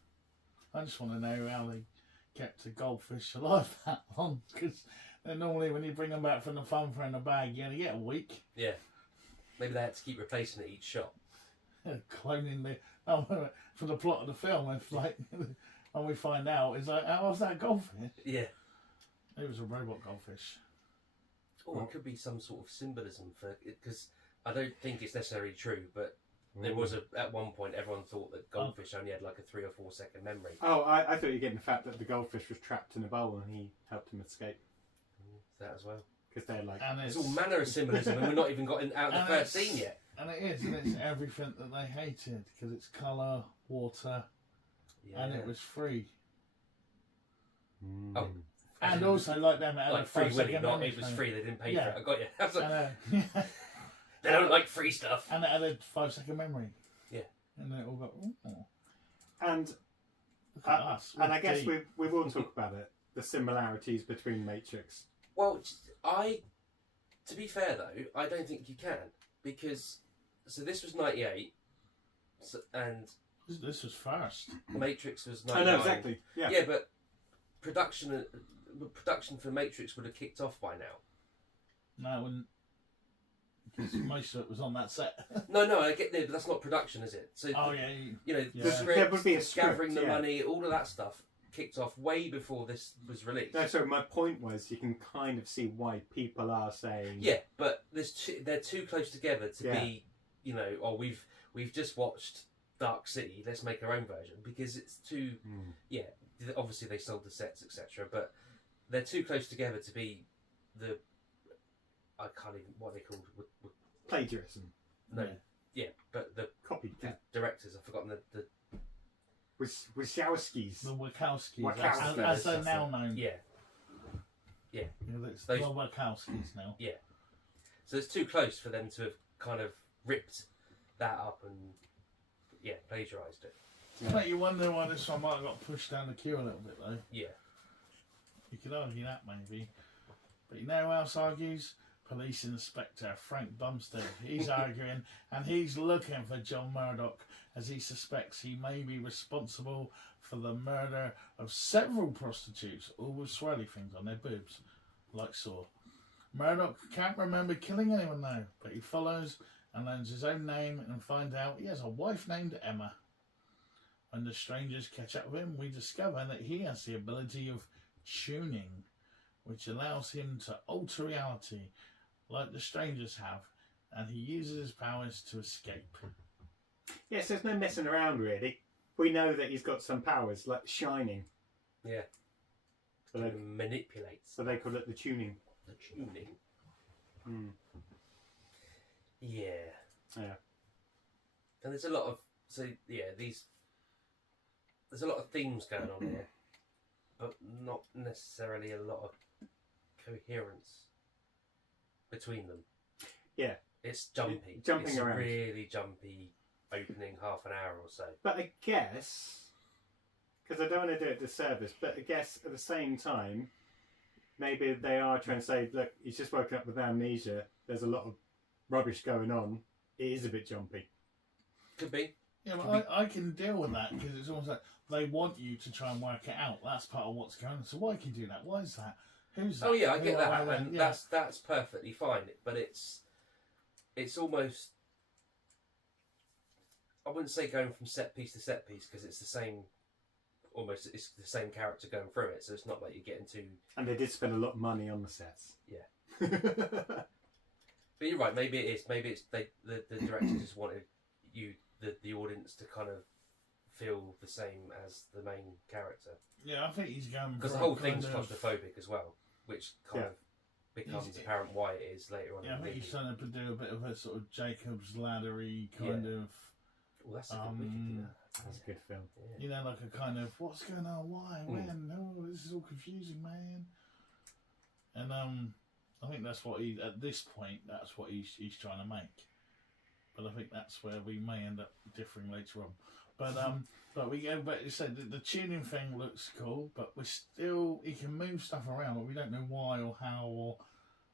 I just want to know how they kept a goldfish alive that long, because normally when you bring them back from the farm for in a bag, you only get a week. Yeah. Maybe they had to keep replacing it each shot. Cloning for the plot of the film. If when we find out, it's like, how was that goldfish? Yeah. It was a robot goldfish. Or it could be some sort of symbolism for it, because I don't think it's necessarily true, but there was at one point everyone thought that goldfish only had like a 3 or 4 second memory. Oh, I thought you were getting the fact that the goldfish was trapped in a bowl and he helped him escape. That as well. Because they're like... And it's all manner of symbolism and we're not even got out of the first scene yet. And it is, and it's everything that they hated, because it's colour, water, and it was free. Mm. Oh. And also, like them, like free willing, not it was free. They didn't pay for it. I got you. They don't like free stuff. And it had a 5-second memory. Yeah. And they all got. Oh. And look at us. And I guess we've all talked about it. The similarities between Matrix. Well, to be fair though, I don't think you can, because this was 98, and this was first. Matrix was 99. I know exactly. Yeah. Yeah, but production for Matrix would have kicked off by now. No, it wouldn't. Because most of it was on that set. No, I get there, but that's not production, is it? So, the script, there would be a script, gathering the money, all of that stuff kicked off way before this was released. No, so my point was, you can kind of see why people are saying... Yeah, but they're too close together to be, we've just watched Dark City, let's make our own version, because it's too... Yeah, obviously they sold the sets, etc., but they're too close together to be the... I can't even... What are they called? Plagiarism. No, yeah, but the copycat directors, I've forgotten the Wachowskis. The Wachowskis. As they're now known. Yeah. Yeah. It's the Wachowskis now. Yeah. So it's too close for them to have kind of ripped that up and, plagiarised it. Yeah. But you wonder why this one might have got pushed down the queue a little bit, though. Yeah. You could argue that, maybe. But you know who else argues? Police Inspector Frank Bumstead. He's arguing, and he's looking for John Murdoch, as he suspects he may be responsible for the murder of several prostitutes, all with swirly things on their boobs, like Saw. Murdoch can't remember killing anyone though, but he follows and learns his own name and finds out he has a wife named Emma. When the strangers catch up with him, we discover that he has the ability of tuning, which allows him to alter reality like the strangers have, and he uses his powers to escape. Yes, there's no messing around really. We know that he's got some powers, like shining. Yeah. So they manipulate. So they call it the tuning. The tuning. Mm. Yeah. Yeah. And there's a lot of these there's a lot of themes going on here, but not necessarily a lot of coherence between them. Yeah. It's jumpy. Jumping it's around. Really jumpy opening half an hour or so. But I guess, because I don't want to do it disservice, but I guess at the same time, maybe they are trying to say, look, he's just woken up with amnesia. There's a lot of rubbish going on. It is a bit jumpy. Could be. Yeah, but I can deal with that because it's almost like they want you to try and work it out. That's part of what's going on. So why can you do that? Why is that? Who's that? Oh yeah, I get that, Who are and they? that's perfectly fine. But it's almost, I wouldn't say going from set piece to set piece because it's the same. Almost, it's the same character going through it, so it's not like you're getting too. And they did spend a lot of money on the sets. Yeah. But you're right. Maybe it is. Maybe it's the director just wanted the audience to kind of feel the same as the main character. Yeah, I think he's going because the for whole a kind thing's of- claustrophobic as well, which kind of becomes apparent why it is later on. Yeah, I in the think movie. he's trying to do a bit of a sort of Jacob's laddery kind of. Well, that's a good. We could do that. That's a good film. Yeah. You know, like a kind of what's going on, why, when? Oh, this is all confusing, man. And I think that's what he at this point. That's what he's trying to make. But I think that's where we may end up differing later on. But we go back. You said the tuning thing looks cool, but we still he can move stuff around, but we don't know why or how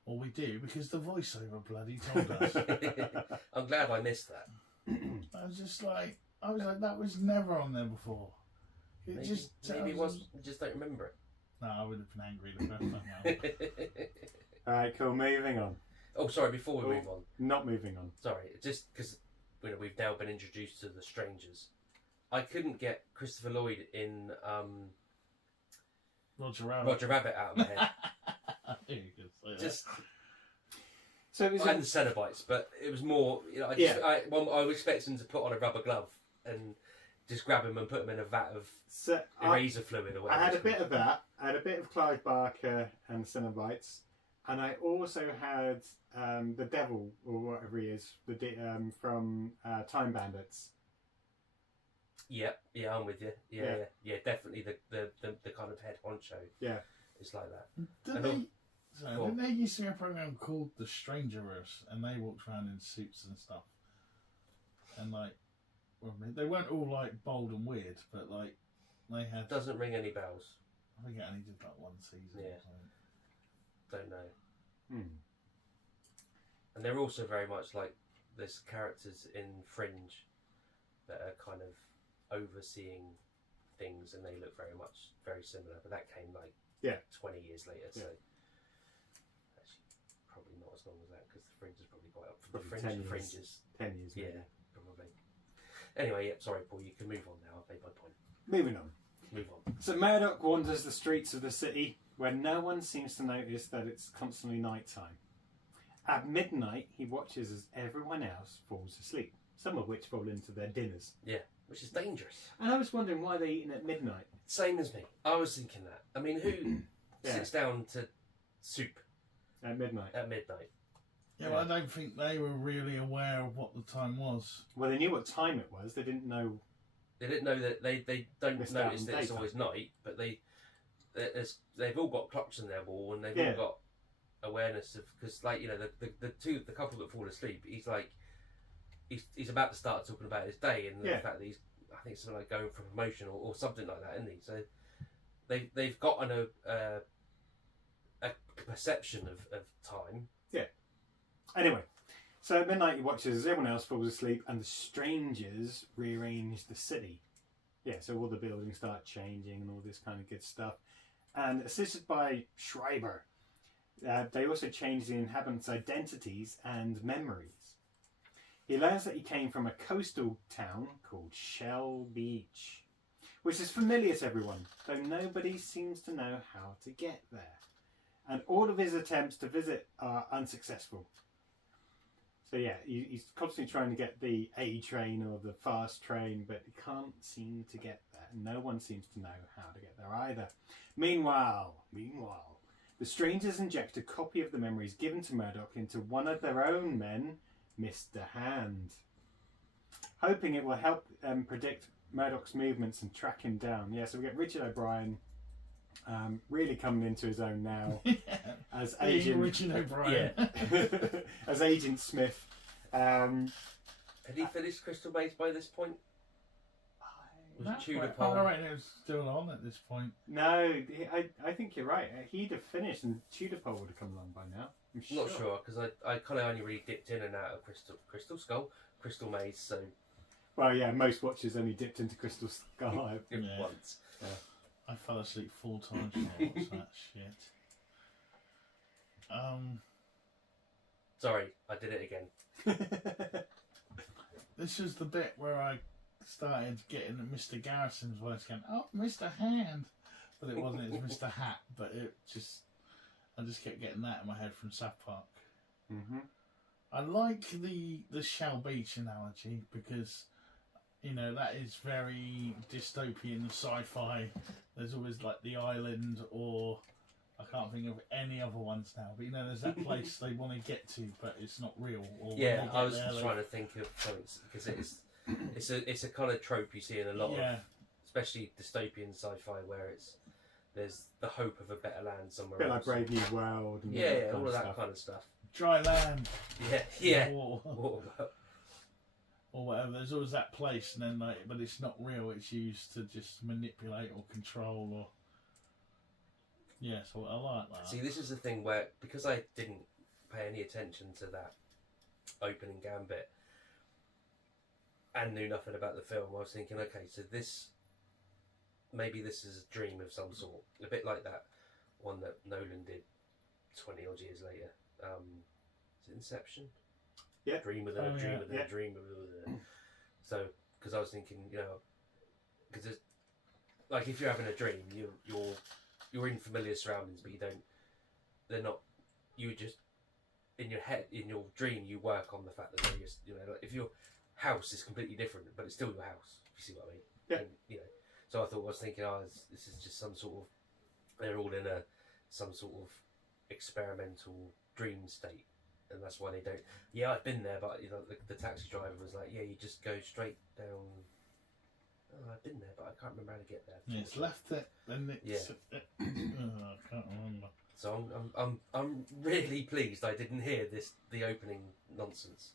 or we do because the voiceover bloody told us. I'm glad I missed that. I was like, that was never on there before. It Maybe, just maybe it tells was. us- Just don't remember it. No, I would have been angry the first time round. Alright, cool. Moving on. Oh, sorry. Before we move on, Not moving on. sorry. Just because we've now been introduced to the strangers, I couldn't get Christopher Lloyd in Roger Rabbit. Roger Rabbit out of my head. You could say that. Just So is I had the Cenobites, but it was more. You know, I was expecting to put on a rubber glove and just grab him and put him in a vat of so eraser fluid or whatever. I had a it's bit called. of that. I had a bit of Clive Barker and the Cenobites, and I also had the Devil or whatever he is, from Time Bandits. Yeah, I'm with you. Yeah, definitely the kind of head honcho. Yeah, it's like that. Didn't they used to be a program called The Strangerers, and they walked around in suits and stuff, and like, they weren't all like bold and weird, but like they had. Doesn't ring any bells. I think it only did like one season. Yeah. Or something. Don't know. Hmm. And they're also very much like there's characters in Fringe that are kind of overseeing things, and they look very similar. But that came like 20 years later, so actually probably not as long as that because the Fringe is probably quite up for the Probably 10 years. Fringes. 10 years. Yeah, Maybe. probably. Anyway, sorry, Paul. You can move on now. I've made my point. Moving on. Move on. So Murdoch wanders the streets of the city where no one seems to notice that it's constantly night time. At midnight, he watches as everyone else falls asleep, some of which fall into their dinners. Yeah, which is dangerous. And I was wondering why they're eating at midnight. Same as me. I was thinking that. I mean, who sits down to soup At midnight. at midnight? Yeah, but I don't think they were really aware of what the time was. Well, they knew what time it was. They didn't know. They didn't know that they don't Missed out notice on that it's daytime. always night, but they've all got clocks in their wall and they've Yeah. all got awareness of because like you know the couple that fall asleep. He's like he's about to start talking about his day and the fact that he's I think something like going for promotion or something like that, isn't he? So they've got a perception of time. Yeah. Anyway, so at midnight he watches as everyone else falls asleep and the strangers rearrange the city. Yeah, so all the buildings start changing and all this kind of good stuff. And assisted by Schreiber, they also change the inhabitants' identities and memories. He learns that he came from a coastal town called Shell Beach, which is familiar to everyone, though nobody seems to know how to get there. And all of his attempts to visit are unsuccessful. So yeah, he's constantly trying to get the A train or the fast train, but he can't seem to get there. No one seems to know how to get there either. Meanwhile, the strangers inject a copy of the memories given to Murdoch into one of their own men, Mr. Hand, hoping it will help predict Murdoch's movements and track him down. Yeah, so we get Richard O'Brien really coming into his own now as Agent Richard O'Brien. as Agent Smith. Had he finished Crystal Maze by this point? Was Tudor Pole? I reckon it was still on at this point. No, I think you're right. He'd have finished and Tudor Pole would have come along by now. I'm Not sure, because I kind of only really dipped in and out of Crystal Skull, Crystal Maze, so... Well, yeah, most watchers only dipped into Crystal Skull once. Yeah. I fell asleep 4 times to watch that shit. Sorry, I did it again. This is the bit where I started getting Mr. Garrison's voice going, oh, Mr. Hand. But it wasn't, it was Mr. Hat, but I just kept getting that in my head from South Park. Mm-hmm. I like the Shell Beach analogy because, you know, that is very dystopian sci-fi. There's always like the island, or I can't think of any other ones now, but you know, there's that place they want to get to, but it's not real. Or yeah, I was trying to think of something because it's a kind of trope you see in a lot of, especially dystopian sci-fi, where there's the hope of a better land somewhere else. Like Brave New World. And all of that kind of stuff. Dry land. Yeah. Or whatever. There's always that place, and then but it's not real. It's used to just manipulate or control, or so I like that. See, this is the thing where, because I didn't pay any attention to that opening gambit and knew nothing about the film, I was thinking, okay, so maybe this is a dream of some sort, a bit like that one that Nolan did 20 odd years later. Is it Inception? Yeah. Dream within a dream within a dream within a... So, because I was thinking, you know, because it's like if you're having a dream, you're in familiar surroundings, but they're not. You just in your head, in your dream, you work on the fact that they're just, you know, like if your house is completely different, but it's still your house. If you see what I mean? Yeah. And, you know, so I was thinking, this is just some sort of. They're all in some sort of experimental dream state. And that's why they don't. Yeah, I've been there, but you know, the taxi driver was like, "Yeah, you just go straight down." Oh, I've been there, but I can't remember how to get there. Yeah, it's left it, then it's. Yeah. I can't remember. So I'm really pleased I didn't hear the opening nonsense.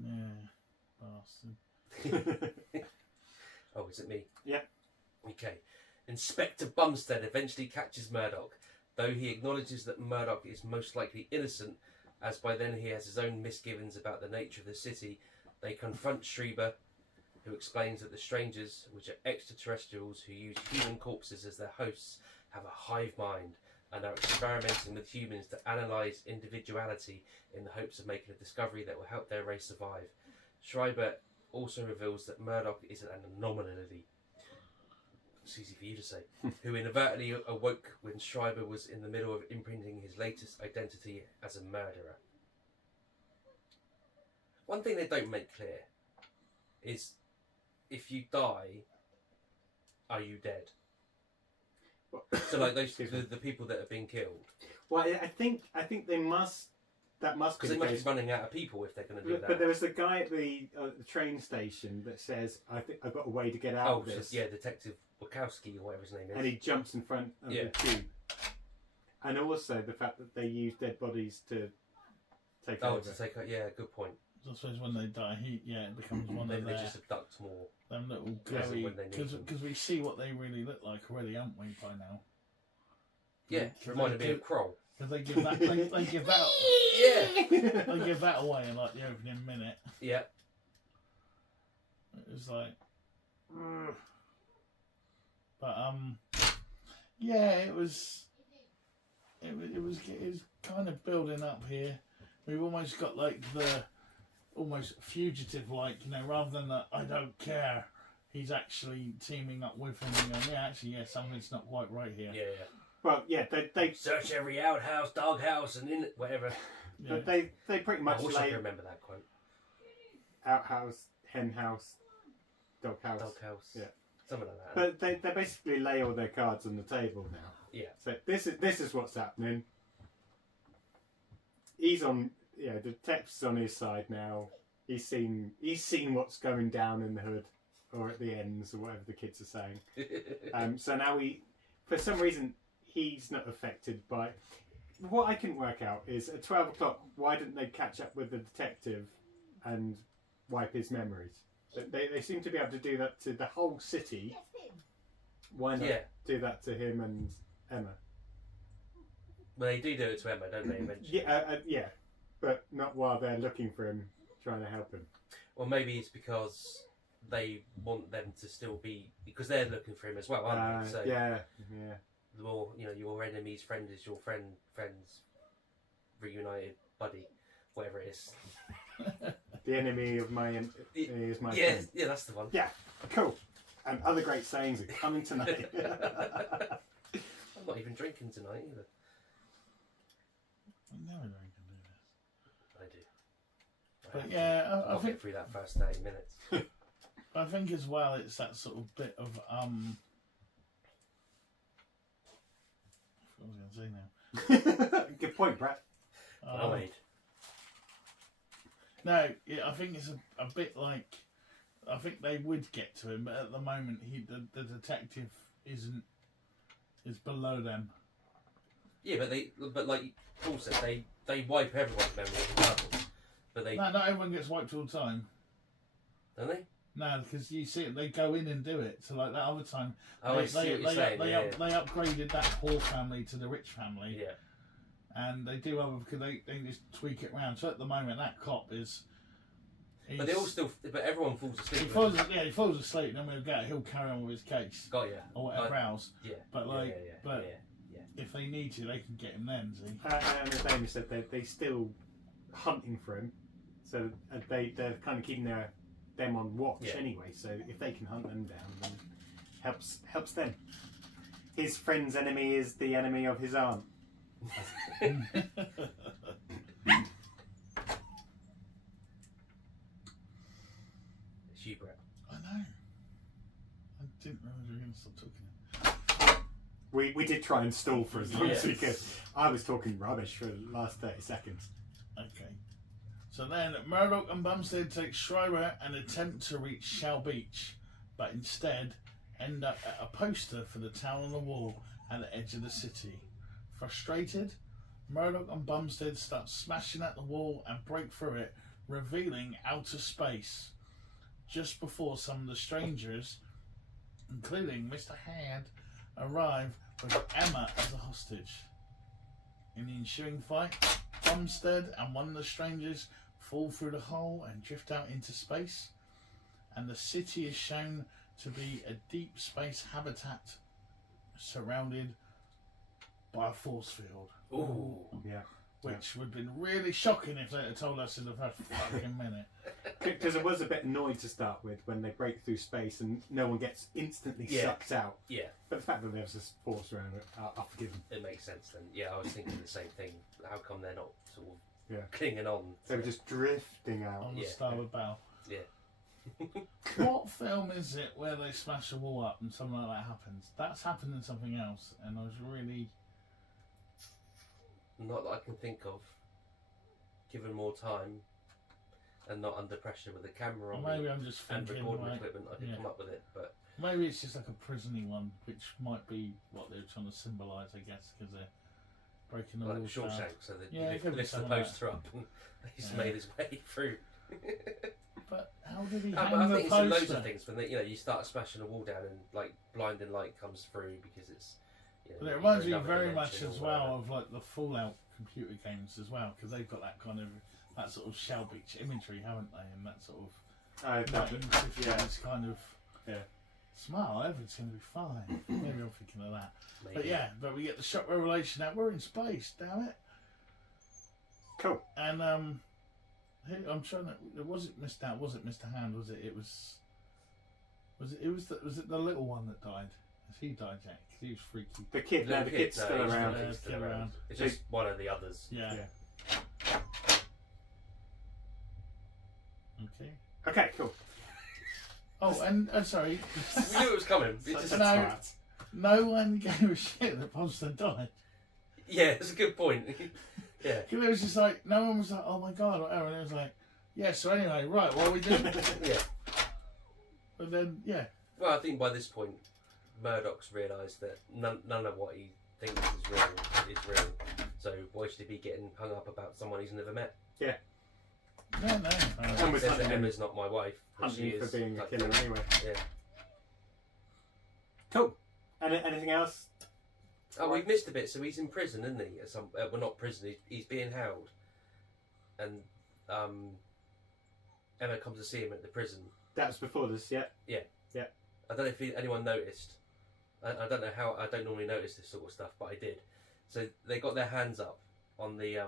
Yeah, bastard. Oh, is it me? Yeah. Okay. Inspector Bumstead eventually catches Murdoch, though he acknowledges that Murdoch is most likely innocent, as by then he has his own misgivings about the nature of the city. They confront Schreiber, who explains that the strangers, which are extraterrestrials who use human corpses as their hosts, have a hive mind and are experimenting with humans to analyse individuality in the hopes of making a discovery that will help their race survive. Schreiber also reveals that Murdoch is an anomaly. It's easy for you to say. Who inadvertently awoke when Schreiber was in the middle of imprinting his latest identity as a murderer. One thing they don't make clear is, if you die, are you dead? So like those the people that have been killed. Well, I think they must. That must be because they must be running out of people if they're going to do that. But there was the guy at the train station that says, "I think I've got a way to get out of this." Yeah, Detective Wachowski or whatever his name is. And he jumps in front of the tube. And also the fact that they use dead bodies to take over. Good point. I suppose when they die, it becomes one of they just abduct more. Them little glowy, because we see what they really look like already, haven't we, by now? Yeah, it reminded me of Kroll. Because they give that, they give that, they give that away in like the opening minute. Yeah. It was like, but it was kind of building up here. We've almost got like the almost fugitive, like, you know, rather than the I don't care, he's actually teaming up with him and going, something's not quite right here. Yeah. Well, they search every outhouse, doghouse, and in whatever. Yeah. But they pretty much. I wish I could remember that quote. Outhouse, hen house, doghouse. Doghouse. Yeah. Something like that. But they basically lay all their cards on the table now. Yeah. So this is what's happening. He's on. The text's on his side now. He's seen what's going down in the hood or at the ends or whatever the kids are saying. So now for some reason, he's not affected by. What I couldn't work out is at 12 o'clock, why didn't they catch up with the detective and wipe his memories? They seem to be able to do that to the whole city. Why not do that to him and Emma? Well, they do it to Emma, don't they, eventually? Yeah, but not while they're looking for him, trying to help him. Well, maybe it's because they want them to still be... Because they're looking for him as well, aren't they? So yeah. The more, your enemy's friend is your friend's reunited buddy, whatever it is. The enemy of my is my friend. Yeah, that's the one. Yeah, cool. And other great sayings are coming tonight. I'm not even drinking tonight either. I'm never drinking this. I do. But yeah, I'll get through that first 30 minutes. I think as well it's that sort of bit of what was I going to say now? Good point, Brett. No, I think it's a bit like, I think they would get to him, but at the moment the detective is below them. Yeah, but like Paul said, they wipe everyone's memories regardless. But no, not everyone gets wiped all the time. Don't they? No, because you see it, they go in and do it. So like that other time, I see what you're saying. They upgraded that poor family to the rich family. Yeah. And they do other because they just tweak it around. So at the moment, that cop is. But they all still. But everyone falls asleep. He falls asleep, and then he'll carry on with his case. Got ya. Or whatever else. Yeah. But if they need to, they can get him then. See. And as Amy said, they still hunting for him, so they're kind of keeping them on watch anyway. So if they can hunt them down, then helps them. His friend's enemy is the enemy of his aunt. It's you, Brett. I know. I didn't realise you were going to stop talking. We did try and stall for as long as we could. I was talking rubbish for the last 30 seconds. Okay. So then Murdoch and Bumstead take Schreiber and attempt to reach Shell Beach, but instead end up at a poster for the town on the wall at the edge of the city. Frustrated, Murdoch and Bumstead start smashing at the wall and break through it, revealing outer space. Just before some of the strangers, including Mr. Hand, arrive with Emma as a hostage. In the ensuing fight, Bumstead and one of the strangers fall through the hole and drift out into space, and the city is shown to be a deep space habitat surrounded by a force field. Ooh. Yeah. Which would have been really shocking if they had told us in the first fucking minute. Because I was a bit annoyed to start with when they break through space and no one gets instantly sucked out. Yeah. But the fact that there's this force around it, I'll forgive them. It makes sense then. Yeah, I was thinking the same thing. How come they're not sort of clinging on? They were just drifting out. On the starboard bow. Yeah. What film is it where they smash a wall up and something like that happens? That's happened in something else, and I was really... Not that I can think of. Given more time and not under pressure with the camera on, maybe I'm just and thinking recording like, equipment, I could come up with it. But maybe it's just like a prison-y one, which might be what they're trying to symbolise, I guess, because they're breaking the like walls down. Shawshank, so they it could be lift the something like poster up and he's made his way through. But how did he I hang the think it's poster? in loads of things when you start smashing a wall down and like blinding light comes through because it's. But it reminds me very much as well of like the Fallout computer games as well, because they've got that kind of that sort of Shell Beach imagery, haven't they? And that sort of 1950s kind of smile. Everything's going to be fine. Maybe I'm thinking of that. Maybe. But we get the shock revelation that we're in space. Damn it! Cool. And I'm trying to. Was it Mr. Hand? Was it? Was it the little one that died? Has he died yet? Because he was freaky. The kid, the kid's still around. He's still around. It's just one of the others. Yeah. Okay, cool. Oh, and sorry. We knew it was coming. No one gave a shit that Bumstead died. Yeah, it's a good point. Yeah. Because it was just like, no one was like, oh my god, or whatever. And it was like, Yeah. So anyway, right. What are we doing? Yeah. But then, yeah. Well, I think by this point, Murdoch's realised that none of what he thinks is real. So why should he be getting hung up about someone he's never met? Yeah. No. And with Emma's not my wife. But she hunting is for being a like, killer anyway. Yeah. Cool. Anything else? Oh, we've missed a bit. So he's in prison, isn't he? Well, not prison. He's being held, and Emma comes to see him at the prison. That's before this, yeah. Yeah. I don't know if anyone noticed. I don't know how. I don't normally notice this sort of stuff, but I did. So they got their hands up on the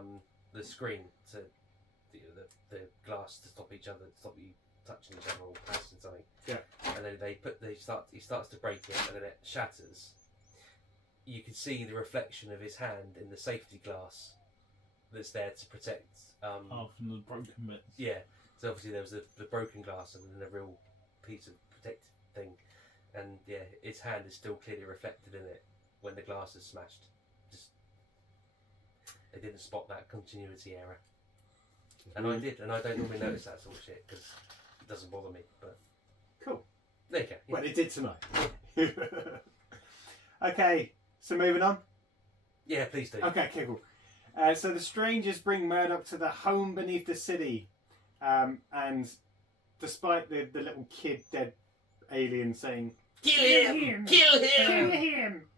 screen to the glass to stop each other, stop you touching each other or passing something. Yeah. And then he starts to break it, and then it shatters. You can see the reflection of his hand in the safety glass that's there to protect. From the broken bits. Yeah. So obviously there was the broken glass and then a real piece of protective thing, and yeah, his hand is still clearly reflected in it when the glass is smashed. Just they didn't spot that continuity error, and I did, and I don't normally notice that sort of shit because it doesn't bother me. But cool. There you go. Yeah. Well, it did tonight. Okay, so moving on. Yeah, please do. Okay, cool. So the strangers bring Murdoch to the home beneath the city, and despite the little kid dead alien saying Kill him! Kill him! Kill him!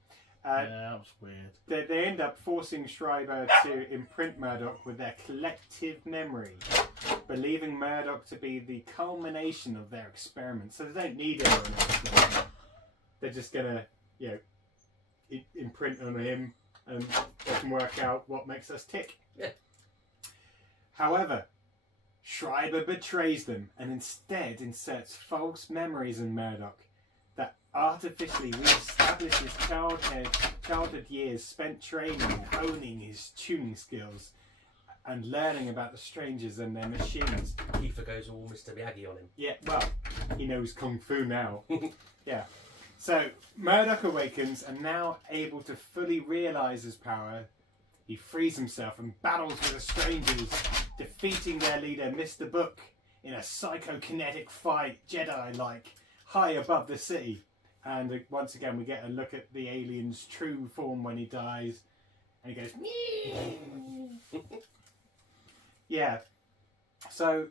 Yeah, that was weird. They end up forcing Schreiber to imprint Murdoch with their collective memory, believing Murdoch to be the culmination of their experiment. So they don't need anyone else. They're just gonna, imprint on him, and they can work out what makes us tick. Yeah. However, Schreiber betrays them and instead inserts false memories in Murdoch that artificially re-establishes childhood years spent training and honing his tuning skills and learning about the strangers and their machines. Kiefer goes all Mr. Miyagi on him. Yeah, well, he knows Kung Fu now. Yeah. So, Murdoch awakens and now able to fully realise his power, he frees himself and battles with the strangers, defeating their leader, Mr. Book, in a psychokinetic fight, Jedi-like, high above the city. And once again, we get a look at the alien's true form when he dies. And he goes, "Nee!" Yeah. So,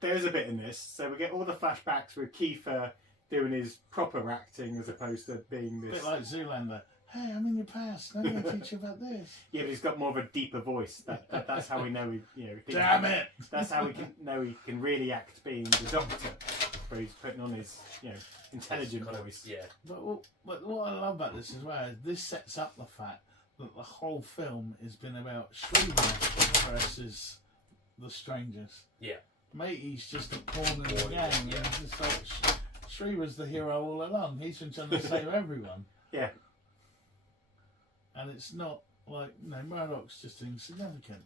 there's a bit in this. So we get all the flashbacks with Kiefer doing his proper acting as opposed to being this... A bit like Zoolander. Hey, I'm in your past. I'm going to teach you about this. Yeah, but he's got more of a deeper voice. That's how we know he... Damn it! That's how we can know he can really act being the Doctor. Where he's putting on his, intelligent voice. Yeah. But what I love about this as well is this sets up the fact that the whole film has been about Schreiber versus the strangers. Yeah. Mate, he's just a pawn in the game. Yeah. And it's just like Schreiber's the hero all along. He's been trying to save everyone. Yeah. And it's not like, Murdoch's just insignificant.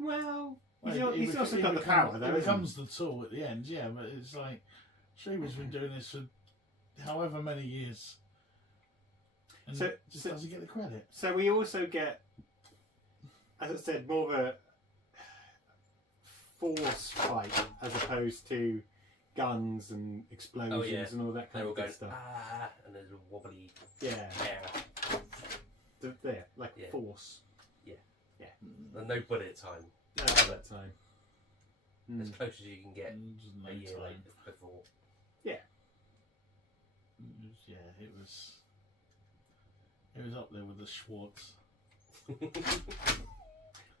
Well, he's also got the power, though. He becomes the tool at the end, yeah, but it's like Schreiber's been doing this for however many years. And just doesn't get the credit. So we also get, as I said, more of a force fight as opposed to guns and explosions and all that kind of good stuff. And there's a wobbly air. There, like force. Yeah. Yeah. And no bullet time. No bullet time. As close as you can get no a year time. before. Yeah. It was up there with the Schwartz.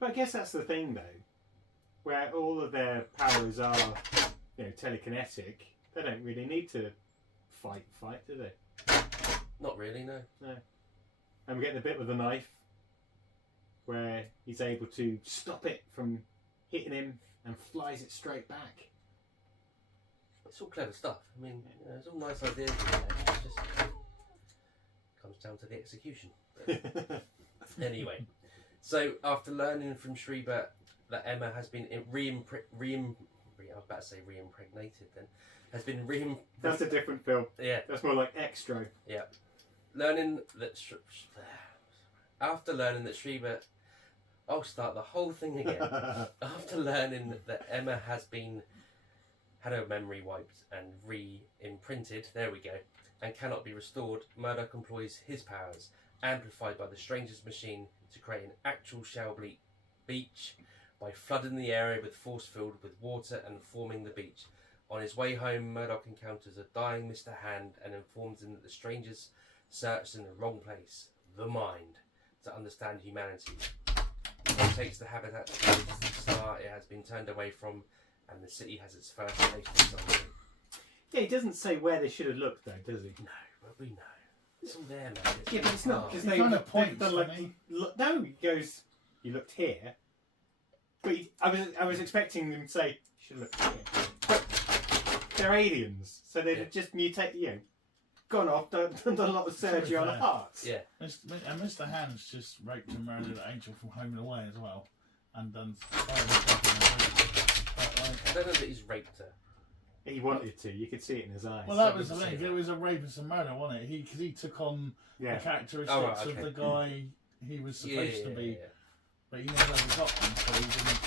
But I guess that's the thing, though, where all of their powers are, telekinetic. They don't really need to fight, do they? Not really, no. No. And we get the bit with the knife, where he's able to stop it from hitting him and flies it straight back. It's all clever stuff. I mean, it's all nice ideas. It just comes down to the execution. Anyway, so after learning from Schreiber that Emma has been reimpregnated, then has been That's a different film. Yeah, that's more like Extra. Yeah, learning that after learning that Schreiber. I'll start the whole thing again. After learning that Emma had her memory wiped and re-imprinted, there we go, and cannot be restored, Murdoch employs his powers, amplified by the Stranger's machine, to create an actual shell beach by flooding the area with force field with water and forming the beach. On his way home, Murdoch encounters a dying Mr. Hand and informs him that the Stranger's searched in the wrong place, the mind, to understand humanity. He takes the habitat to the star it has been turned away from, and the city has its first taste of something. Yeah, he doesn't say where they should have looked, though, does he? No, but we know. It's all there, man. Yeah, but it's not because He they kind of points, like, doesn't he? no, he goes. You looked here, but I was expecting them to say you should look here. But they're aliens, so they'd just mutate. Gone off, done a lot of surgery on the hearts. Yeah. And Mr. Hand's just raped and murdered Angel from Home and Away as well, and done. I don't know that he's raped her. He wanted to. You could see it in his eyes. Well, that was the thing. It was a rapist and murder, wasn't it? Because he took on the characteristics of the guy he was supposed to be, but he never got them, so he didn't.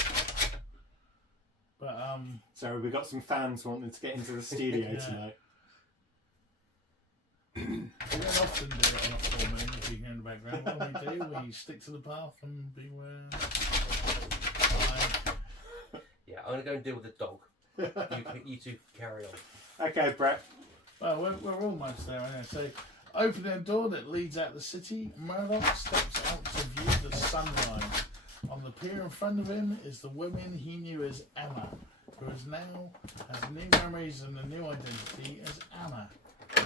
But so we got some fans wanting to get into the studio tonight. We don't often do it on a full moon, if you hear in the background. What we stick to the path and beware. Yeah, I'm going to go and deal with the dog. You two carry on. Okay, Brett. Well, we're almost there, anyway. So, opening a door that leads out the city, Murdoch steps out to view the sunrise. On the pier in front of him is the woman he knew as Emma, who has new memories and a new identity as Anna.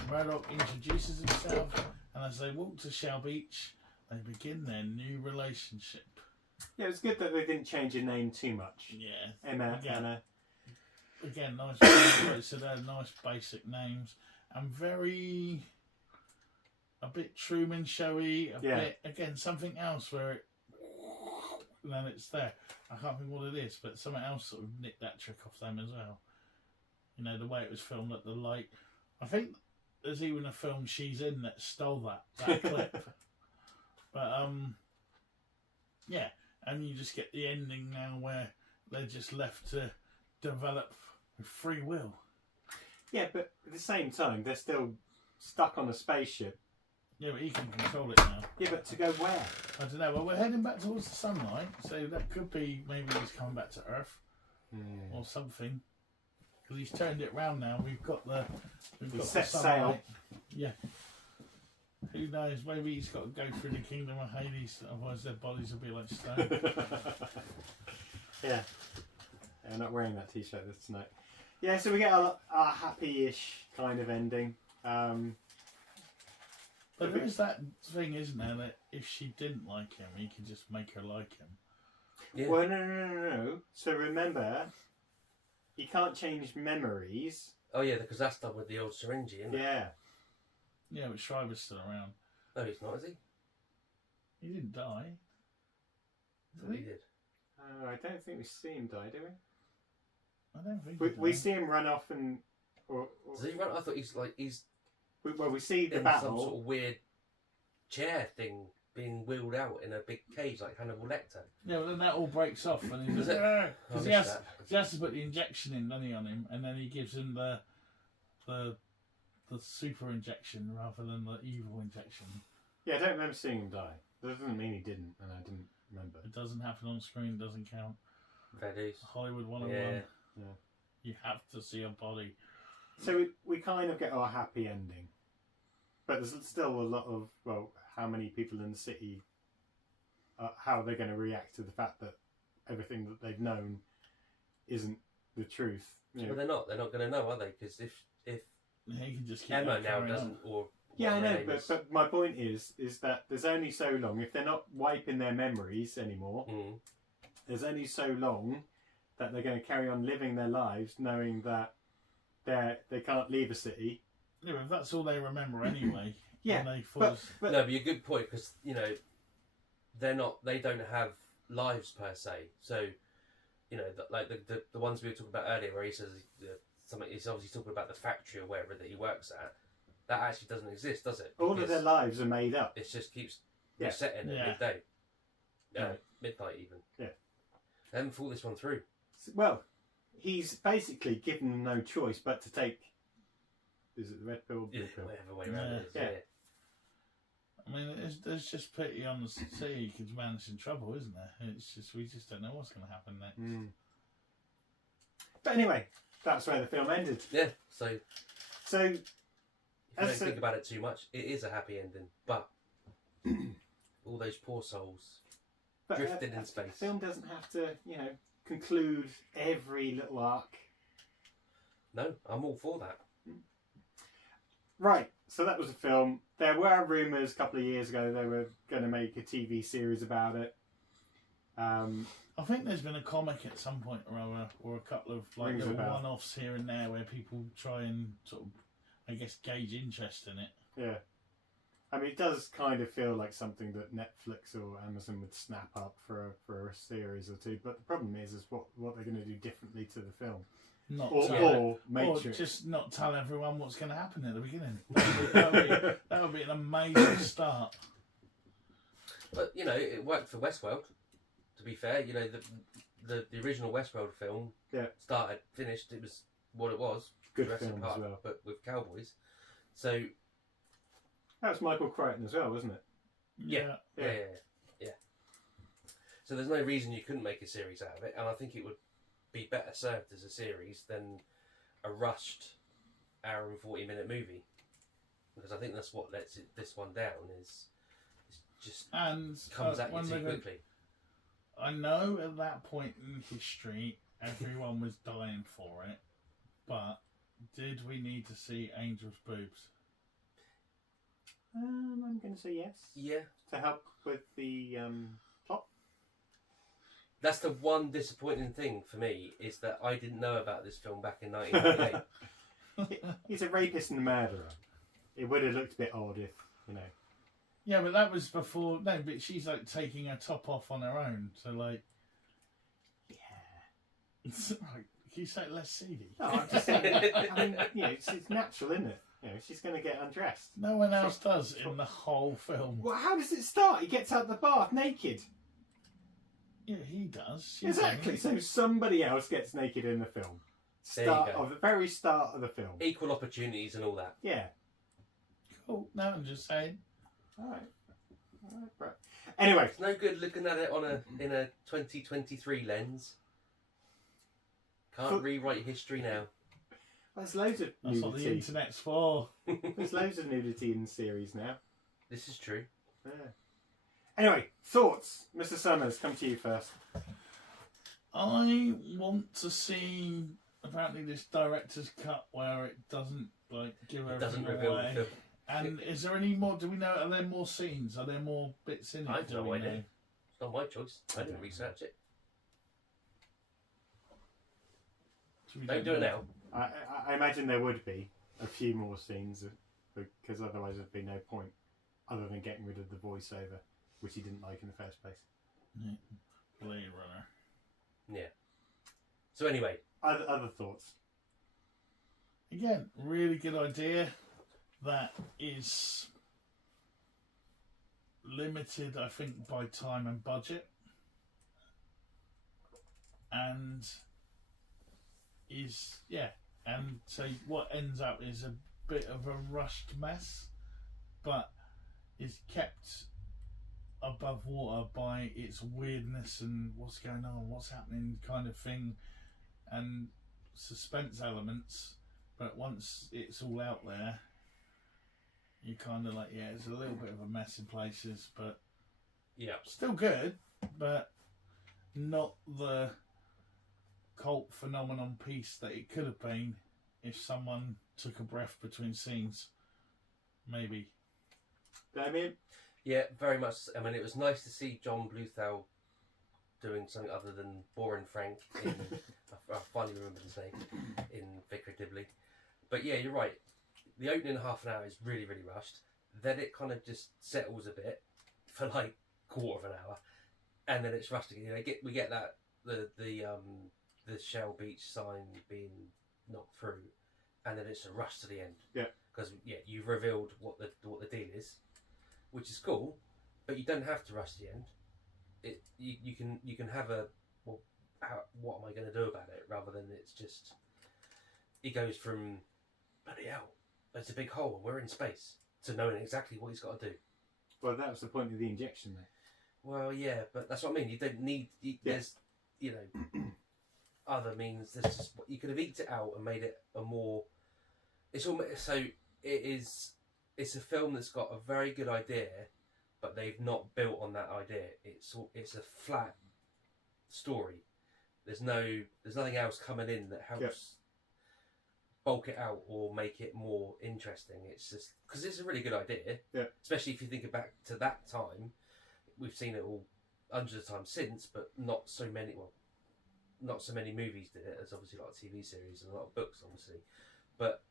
Murdoch introduces himself, and as they walk to Shell Beach, they begin their new relationship. Yeah, it was good that they didn't change your name too much. Yeah. Emma, Anna. Again, nice. So they're nice basic names, and a bit Truman showy. Bit again something else where then it's there. I can't think what it is, but something else sort of nicked that trick off them as well. You know, the way it was filmed at the light. I think there's even a film she's in that stole that clip. But yeah, and you just get the ending now where they're just left to develop with free will. Yeah, but at the same time, they're still stuck on a spaceship. Yeah, but he can control it now. Yeah, but to go where? I don't know. Well, we're heading back towards the sunlight, so that could be maybe he's coming back to Earth or something. Because he's turned it round now. We've got the set the sail. Yeah. Who knows? Maybe he's got to go through the kingdom of Hades, otherwise their bodies will be like stone. Yeah. I'm not wearing that t-shirt this tonight. Yeah, so we get a happy-ish kind of ending. But there is that thing, isn't there, that if she didn't like him, he could just make her like him. Yeah. Well, no. So remember, he can't change memories. Oh yeah, because that's done with the old syringe, isn't it? Yeah. Yeah, but Shriver's still around. No, he's not, is he? He didn't die. He did. I don't think we see him die, do we? I don't think we see him run off and... Does he run? I thought he's... we see the in battle. Some sort of weird chair thing being wheeled out in a big cage like Hannibal Lecter. Yeah, but then that all breaks off and he's like, because he has to put the injection in, doesn't he, on him, and then he gives him the super injection rather than the evil injection. Yeah, I don't remember seeing him die. That doesn't mean he didn't, and I didn't remember. It doesn't happen on screen, doesn't count. That is Hollywood 101. Yeah. You have to see a body. So we kind of get our happy ending. But there's still a lot of, how many people in the city, how they're going to react to the fact that everything that they've known isn't the truth. You know. Well, they're not going to know, are they? Because if he can just keep Emma now doesn't, or yeah, I know, but my point is that there's only so long, if they're not wiping their memories anymore, there's only so long that they're going to carry on living their lives knowing that they can't leave a city. Yeah, but that's all they remember anyway. Yeah, but no, but you're a good point, because they don't have lives per se. So like the ones we were talking about earlier, where he says he's obviously talking about the factory or wherever that he works at. That actually doesn't exist, does it? All of their lives are made up. It just keeps resetting every day. midnight even. Yeah. They haven't thought this one through. Well, he's basically given them no choice but to take. Is it the red pill or blue pill? Whatever way around it is. Yeah. I mean, there's just pity on the sea because man's in trouble, isn't there? It's just we just don't know what's going to happen next. Mm. But anyway, that's where the film ended. Yeah. So if you don't think about it too much, it is a happy ending. But all those poor souls drifting in space. The film doesn't have to, conclude every little arc. No, I'm all for that. Right, so that was a film. There were rumours a couple of years ago they were going to make a TV series about it. I think there's been a comic at some point or other, or a couple of like little one-offs here and there where people try and sort of, I guess, gauge interest in it. Yeah. I mean, it does kind of feel like something that Netflix or Amazon would snap up for a series or two. But the problem is what they're going to do differently to the film. Or just not tell everyone what's going to happen at the beginning. That would be an amazing start. But it worked for Westworld. To be fair, the original Westworld film finished. It was what it was. Good film as well, but with cowboys. So that was Michael Crichton as well, wasn't it? Yeah. So there's no reason you couldn't make a series out of it, and I think it would be better served as a series than a rushed hour and 40-minute movie, because I think that's what lets this one down is just comes at you too quickly. I know at that point in history everyone was dying for it, but did we need to see Angel's boobs? I'm going to say yes. Yeah. To help with the plot. That's the one disappointing thing for me, is that I didn't know about this film back in 1998. He's a rapist and a murderer. It would have looked a bit odd if, Yeah, but that was before. No, but she's like taking her top off on her own. So like, it's like, you say less seedy. No, I'm just saying. I mean, it's natural, isn't it? She's going to get undressed. No one else does in the whole film. Well, how does it start? He gets out of the bath naked. Yeah, he does. Exactly. So somebody else gets naked in the film. The very start of the film. Equal opportunities and all that. Yeah. Cool. No, I'm just saying. All right, right. Anyway, it's no good looking at it in a 2023 lens. Can't rewrite history now. There's loads of nudity. That's what the internet's for. There's loads of nudity in the series now. This is true. Yeah. Anyway, thoughts, Mr. Summers. Come to you first. I want to see apparently this director's cut where it doesn't give everything away. The film. And is there any more? Do we know? Are there more scenes? Are there more bits in it? I have no idea. It's not my choice. I didn't research it. Don't do it now. I imagine there would be a few more scenes because otherwise there'd be no point other than getting rid of the voiceover, which he didn't like in the first place. Yeah. Blade Runner. Yeah. So anyway, other thoughts. Again, really good idea. That is limited, I think, by time and budget, and so what ends up is a bit of a rushed mess, but is kept above water by its weirdness and what's going on, what's happening kind of thing, and suspense elements. But once it's all out there, you kind of it's a little bit of a mess in places, but still good, but not the cult phenomenon piece that it could have been if someone took a breath between scenes. Maybe. Damien? Yeah, very much. I mean, it was nice to see John Bluthal doing something other than boring Frank in, I finally remember his name, in Vicar Dibley. But yeah, you're right. The opening half an hour is really, really rushed. Then it kind of just settles a bit for like quarter of an hour, and then it's rushed again. We get that the Shell Beach sign being knocked through, and then it's a rush to the end. Yeah. Because you've revealed what the deal is, which is cool, but you don't have to rush to the end. you can have a what am I going to do about it, rather than it's just he goes from bloody hell, there's a big hole and we're in space, to knowing exactly what he's got to do. Well, that was the point of the injection, though. Well, yeah, but that's what I mean. You don't need. There's, other means. There's just you could have eked it out and made it a more. It's almost so. It is. It's a film that's got a very good idea, but they've not built on that idea. It's a flat story. There's nothing else coming in that helps bulk it out or make it more interesting. It's just because it's a really good idea. Yeah. Especially if you think back to that time, we've seen it all hundreds of times since, but not so many. Well, not so many movies did it. There's obviously a lot of TV series and a lot of books, obviously, but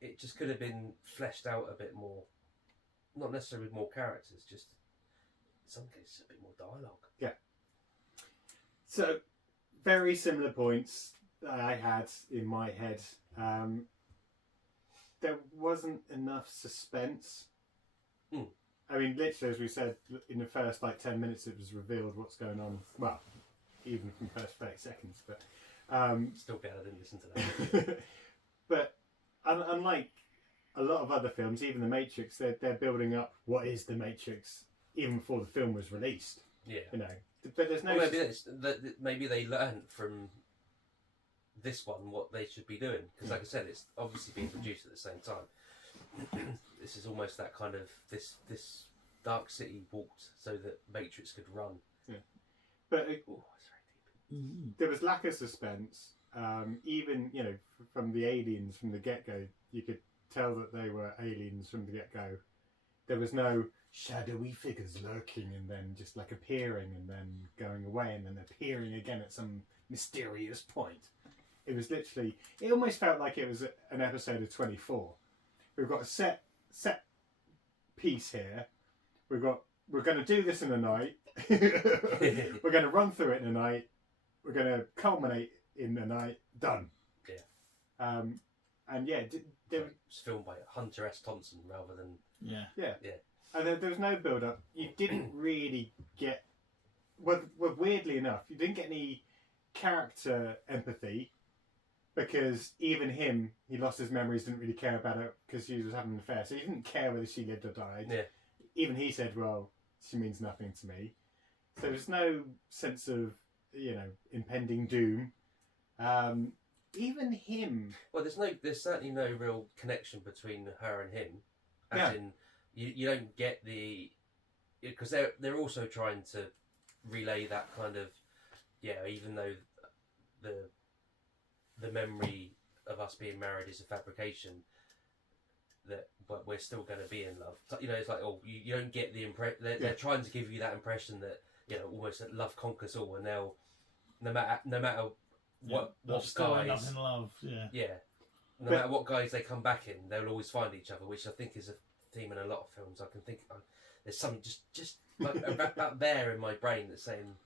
it just could have been fleshed out a bit more. Not necessarily with more characters, just in some cases a bit more dialogue. Yeah. So, very similar points that I had in my head. There wasn't enough suspense. I mean, literally, as we said, in the first 10 minutes, it was revealed what's going on. Well, even from the first 30 seconds, but Still glad I didn't listen to that. But unlike a lot of other films, even The Matrix, they're building up what is The Matrix even before the film was released. Yeah. But there's no. Well, maybe they learned from this one what they should be doing, because, like I said, it's obviously being produced at the same time. This is almost that kind of this Dark City walked so that Matrix could run. Yeah. But it's very deep. There was lack of suspense. Even from the aliens from the get-go, you could tell that they were aliens from the get-go. There was no shadowy figures lurking and then just appearing and then going away and then appearing again at some mysterious point. It was literally, it almost felt like it was an episode of 24. We've got a set piece here. We're going to do this in a night. We're going to run through it in a night. We're going to culminate in the night. Done. Yeah. And yeah, it was filmed by Hunter S. Thompson rather than... Yeah. And there was no build-up. You didn't really get... Well, weirdly enough, you didn't get any character empathy, because even him, he lost his memories, didn't really care about it because she was having an affair. So he didn't care whether she lived or died. Yeah. Even he said, well, she means nothing to me. So there's no sense of, impending doom. Even him... Well, there's certainly no real connection between her and him. As in, you don't get the... Because they're also trying to relay that kind of... Yeah, even though the memory of us being married is a fabrication, but we're still going to be in love. It's like, you don't get the impression... They're trying to give you that impression that, almost that love conquers all, and they'll... No matter what guys... in love, No matter what guys they come back in, they'll always find each other, which I think is a theme in a lot of films. I can think there's some just like about there in my brain that's saying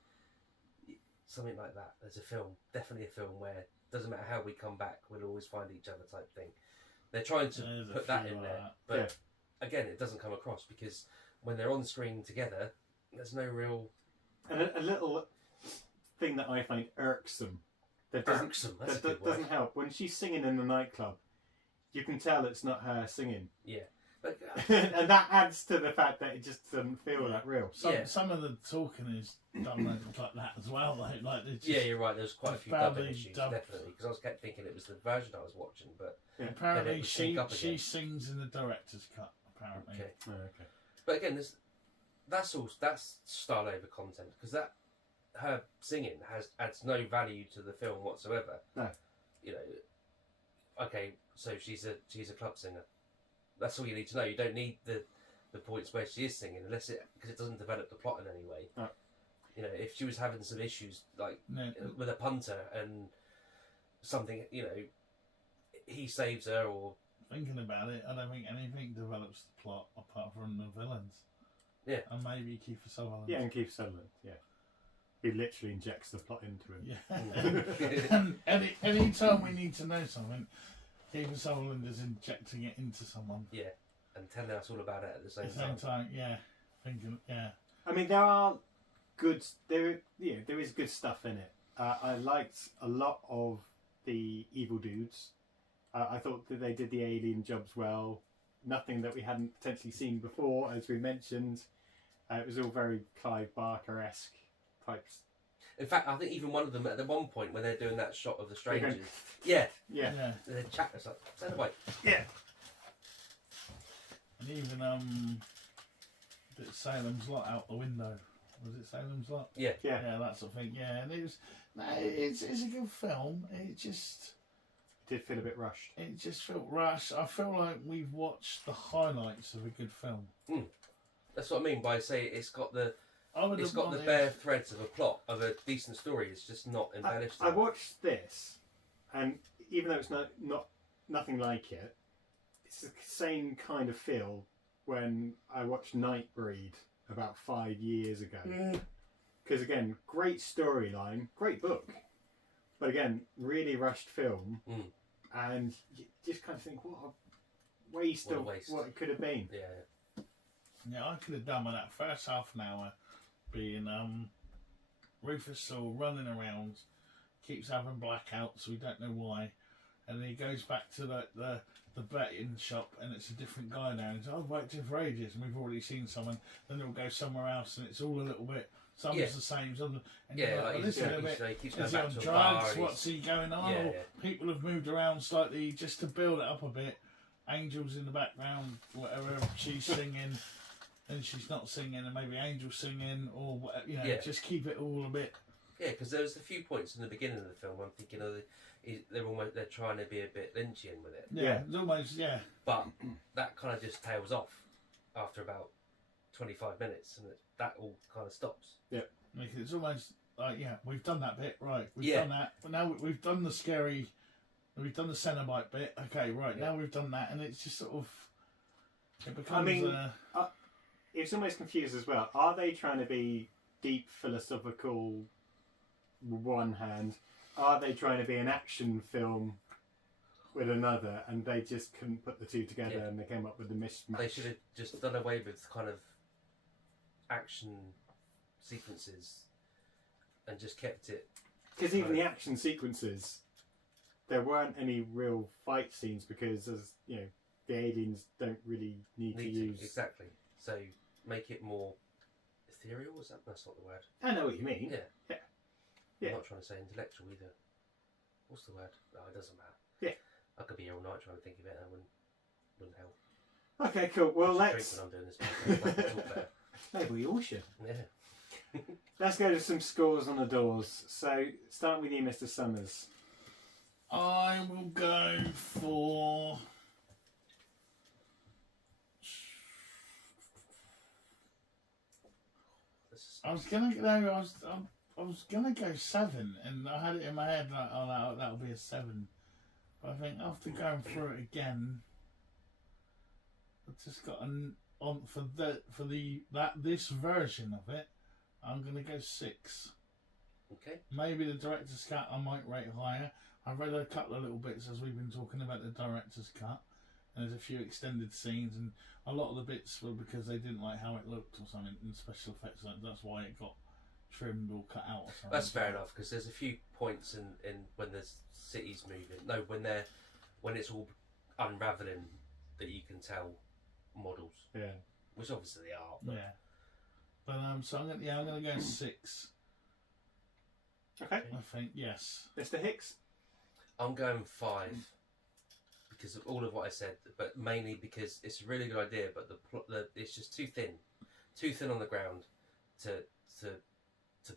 something like that. There's a film, definitely a film where it doesn't matter how we come back, we'll always find each other type thing. They're trying to put that in there, but again, it doesn't come across because when they're on screen together, there's no real... And a little thing that I find irksome that doesn't help. When she's singing in the nightclub, you can tell it's not her singing. Yeah. But, and that adds to the fact that it just doesn't feel that real. Some of the talking is done like that as well, though. You're right. There's quite a few dubbing issues, definitely. Because I was kept thinking it was the version I was watching, but apparently she sings in the director's cut. Apparently. Okay. Oh, okay. But again, that's style over content, because that her singing adds no value to the film whatsoever. No. Okay, so she's a club singer. That's all you need to know. You don't need the points where she is singing, because it doesn't develop the plot in any way. No. If she was having some issues with a punter and something, he saves her, or thinking about it, I don't think anything develops the plot apart from the villains. Yeah, and maybe Kiefer Sutherland. Yeah, and Kiefer Sutherland. Yeah. He literally injects the plot into him. Yeah. And any time we need to know something, Kiefer Sutherland is injecting it into someone. Yeah, and telling us all about it at the same time. Yeah. Thinking, yeah. I mean, there are good. There is good stuff in it. I liked a lot of the evil dudes. I thought that they did the alien jobs well. Nothing that we hadn't potentially seen before, as we mentioned. It was all very Clive Barker-esque types. In fact, I think even one of them at the one point when they're doing that shot of the strangers, yeah, they're chatting. It's like, stand away. Yeah. And even Salem's Lot out the window. Was it Salem's Lot? Yeah. Yeah, that sort of thing. Yeah, and it's a good film. It did feel a bit rushed. It just felt rushed. I feel like we've watched the highlights of a good film. That's what I mean by say it's got the bare threads of a plot of a decent story. It's just not embellished. I watched this, and even though it's nothing like it, it's the same kind of feel when I watched Nightbreed about 5 years ago. Because again, great storyline, great book, but again, really rushed film, and you just kind of think, what a waste of what it could have been. Yeah, I could have done with that first half an hour being Rufus Sewell running around, keeps having blackouts, we don't know why, and then he goes back to the betting shop and it's a different guy now, and he's I've worked here for ages and we've already seen someone, then they'll go somewhere else and it's all a little bit, some's the same, and you're like, is he on drugs, what's he going on, or people have moved around slightly just to build it up a bit, Angel's in the background, whatever, she's singing and she's not singing, and maybe Angel's singing, or whatever, just keep it all a bit. Yeah, because there was a few points in the beginning of the film I'm thinking, they're trying to be a bit Lynchian with it. Yeah, it's almost, But that kind of just tails off after about 25 minutes, and that all kind of stops. Yeah, it's almost like, we've done that bit, right? We've done that, but now we've done the scary, we've done the Cenobite bit. Okay, right, now we've done that, and it's just sort of, it becomes. It's almost confused as well. Are they trying to be deep philosophical? One hand, are they trying to be an action film with another, and they just couldn't put the two together, and they came up with the mismatch? They should have just done away with kind of action sequences and just kept it. Because even the action sequences, there weren't any real fight scenes because, as you know, the aliens don't really need to use exactly. So make it more ethereal. That's not the word. I know what you mean. I'm not trying to say intellectual either. What's the word? Oh, it doesn't matter. Yeah. I could be here all night trying to think of it, and wouldn't help. Okay, cool. Well, let's. Drink when I'm doing this. Maybe we all should. Yeah. Let's go to some scores on the doors. So, start with you, Mr. Summers. I will go for. I was gonna go 7, and I had it in my head like, that'll be a 7. But I think after going through it again, I've just got this version of it, I'm gonna go 6. Okay. Maybe the director's cut I might rate higher. I've read a couple of little bits as we've been talking about the director's cut, and there's a few extended scenes, and a lot of the bits were because they didn't like how it looked or something in special effects. That's why it got trimmed or cut out or something. That's fair enough, because there's a few points in when the city's moving. No, when it's all unraveling that you can tell models. Yeah. Which obviously they are. But... Yeah. But so I'm gonna go 6. Okay. I think yes. Mr. Hicks. I'm going 5 because of all of what I said, but mainly because it's a really good idea, but it's just too thin on the ground to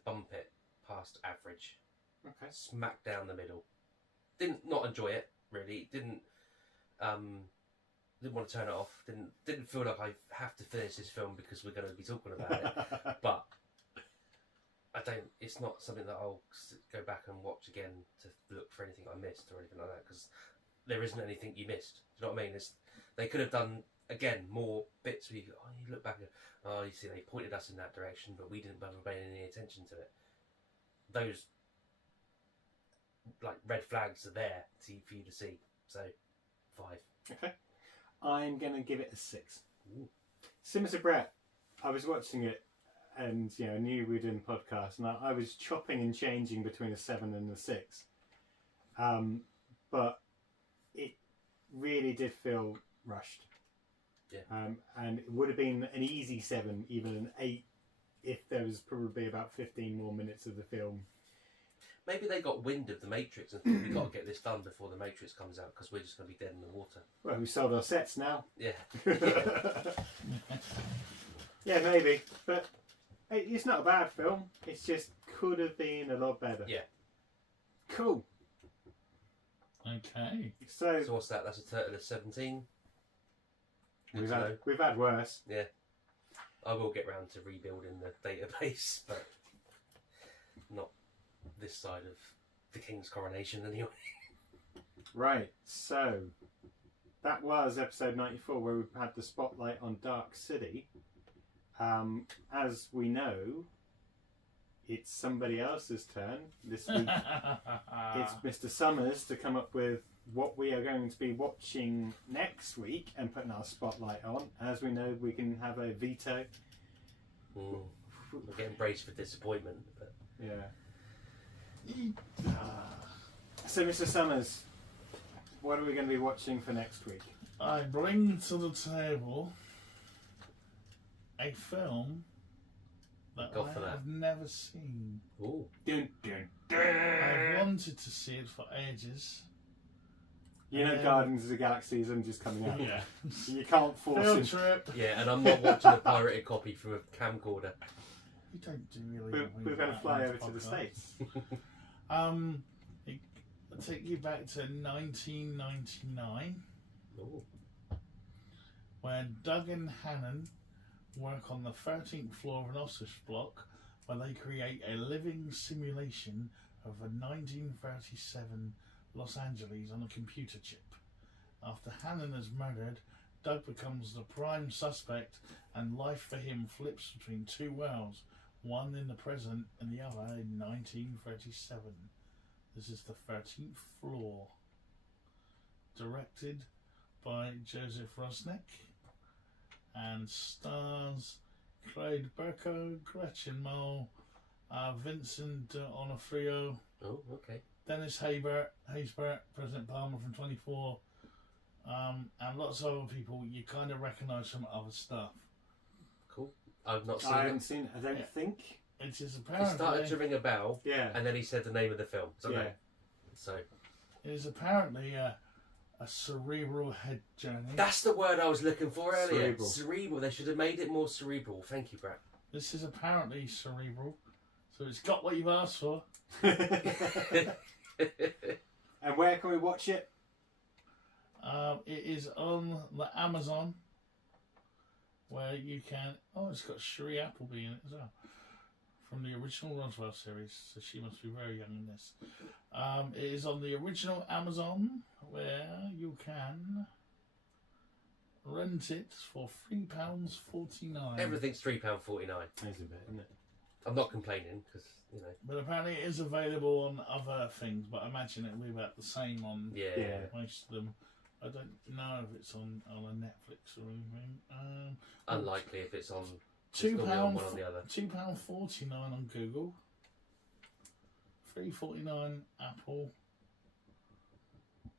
bump it past average. Okay. Smack down the middle. Didn't not enjoy it really. Didn't want to turn it off. Didn't feel like I have to finish this film because we're going to be talking about it. But I don't. It's not something that I'll go back and watch again to look for anything I missed or anything like that, because there isn't anything you missed. Do you know what I mean? They could have done again more bits where you look back and you see they pointed us in that direction, but we didn't bother paying any attention to it. Those like red flags are there for you to see. So 5. Okay. I'm going to give it a 6. Similar to Brett, I was watching it and knew we'd done podcast, and I was chopping and changing between a 7 and a 6. But it really did feel rushed. Yeah. And it would have been an easy 7, even an 8, if there was probably about 15 more minutes of the film. Maybe they got wind of the Matrix and thought, we've got to get this done before the Matrix comes out because we're just going to be dead in the water. Well, we sold our sets now. Yeah. Yeah, maybe. But it's not a bad film. It's just could have been a lot better. Yeah. Cool. Okay. So what's that? That's a total of 17? we've had worse. Yeah. I will get round to rebuilding the database, but not this side of the King's coronation anyway. Right, so that was episode 94 where we had the spotlight on Dark City. As we know, it's somebody else's turn this week. It's Mr. Summers to come up with what we are going to be watching next week and putting our spotlight on. As we know, we can have a veto. We're getting braced for disappointment. But... Yeah. So, Mr. Summers, what are we going to be watching for next week? I bring to the table a film that I have never seen. Ooh. Dun, dun, dun. I've wanted to see it for ages. Guardians of the Galaxy isn't just coming out. Yeah. You can't force Field it. trip. Yeah, and I'm not watching a pirated copy from a camcorder. You don't do really. We're going to fly over to the States. I'll take you back to 1999, where Doug and Hannon work on the 13th floor of an office block where they create a living simulation of a 1937 Los Angeles on a computer chip. After Hannon is murdered, Doug becomes the prime suspect and life for him flips between two worlds, one in the present and the other in 1937. This is the 13th floor. Directed by Joseph Rusnak and stars Craig Berko, Gretchen Mol, Vincent D'Onofrio, Dennis Haysbert, President Palmer from 24, and lots of other people you kind of recognise from other stuff. Cool. I've not seen it. I haven't seen it, I don't think. It is apparently... It started to ring a bell, and then he said the name of the film. So it is apparently a cerebral head journey. That's the word I was looking for earlier. Cerebral. They should have made it more cerebral. Thank you, Brad. This is apparently cerebral, so it's got what you've asked for. And where can we watch it? It is on the Amazon, where you can... Oh, it's got Cherie Appleby in it as well, from the original Roswell series, so she must be very young in this. It is on the original Amazon, where you can rent it for £3.49. Everything's £3.49. That's a bit, isn't it? I'm not complaining, because, But apparently it is available on other things, but I imagine it'll be about the same on most of them. I don't know if it's on a Netflix or anything. Unlikely if it's on... £2.49 on Google, $3.49 Apple.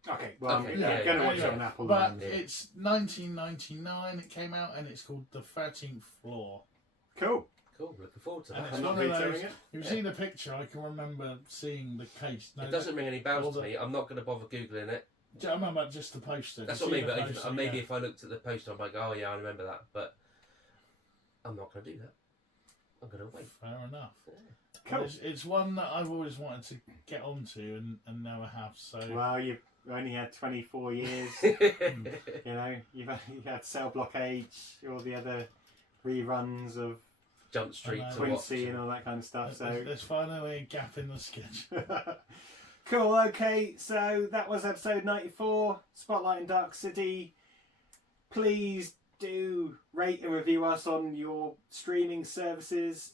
Okay, well, I'm going to watch it on Apple. But it's 1999. It came out, and it's called The 13th Floor. Cool. Looking forward to that. And it's one of those. You've seen the picture. I can remember seeing the case. It doesn't ring any bells to me. I'm not going to bother googling it. I remember just the poster. That's what I mean. But maybe if I looked at the poster, I'm like, oh yeah, I remember that. But I'm not going to do that. I'm going to wait. Fair enough. Yeah. Cool. It's one that I've always wanted to get onto and never have. So well, you've only had 24 years. You've had Cell Block H, all the other reruns of Jump Street, Quincy, and all that kind of stuff. So there's finally a gap in the schedule. Cool. Okay, so that was episode 94, Spotlight in Dark City. Please do rate and review us on your streaming services.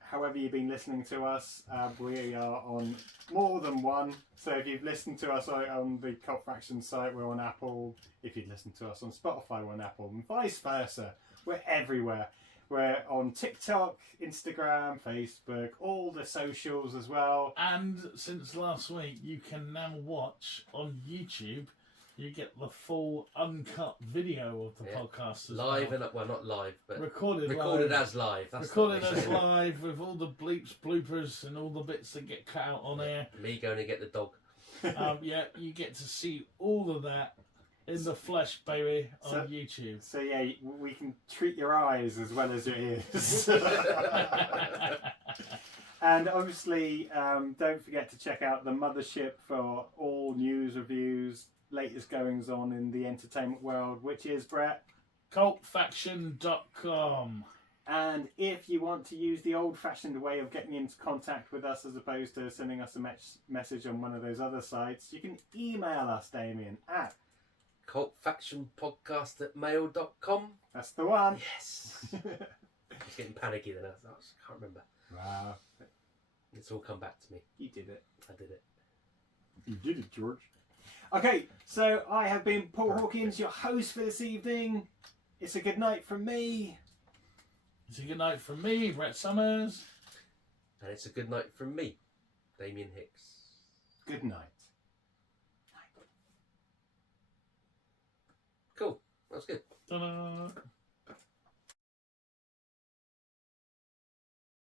However you've been listening to us, we are on more than one. So if you've listened to us on the Cult Fraction site, we're on Apple. If you've listened to us on Spotify, we're on Apple, and vice versa. We're everywhere. We're on TikTok, Instagram, Facebook, all the socials as well. And since last week, you can now watch on YouTube. You get the full uncut video of the podcast as live well. And not live, but recorded live. as live. That's recorded as live with all the bleeps, bloopers, and all the bits that get cut out on air. Me going to get the dog. You get to see all of that in the flesh, baby, on YouTube. So yeah, we can treat your eyes as well as your ears. And obviously, don't forget to check out the Mothership for all news, reviews, latest goings on in the entertainment world, which is, Brett? cultfaction.com. And if you want to use the old-fashioned way of getting into contact with us as opposed to sending us a message on one of those other sites, you can email us, Damien, at cultfactionpodcast@mail.com. That's the one. Yes. I was getting panicky then. I can't remember. Wow. It's all come back to me. You did it. I did it. You did it, George. Okay, so I have been Paul Hawkins, your host for this evening. It's a good night from me. It's a good night from me, Brett Summers. And it's a good night from me, Damien Hicks. Good night. Cool. That was good. Ta-da.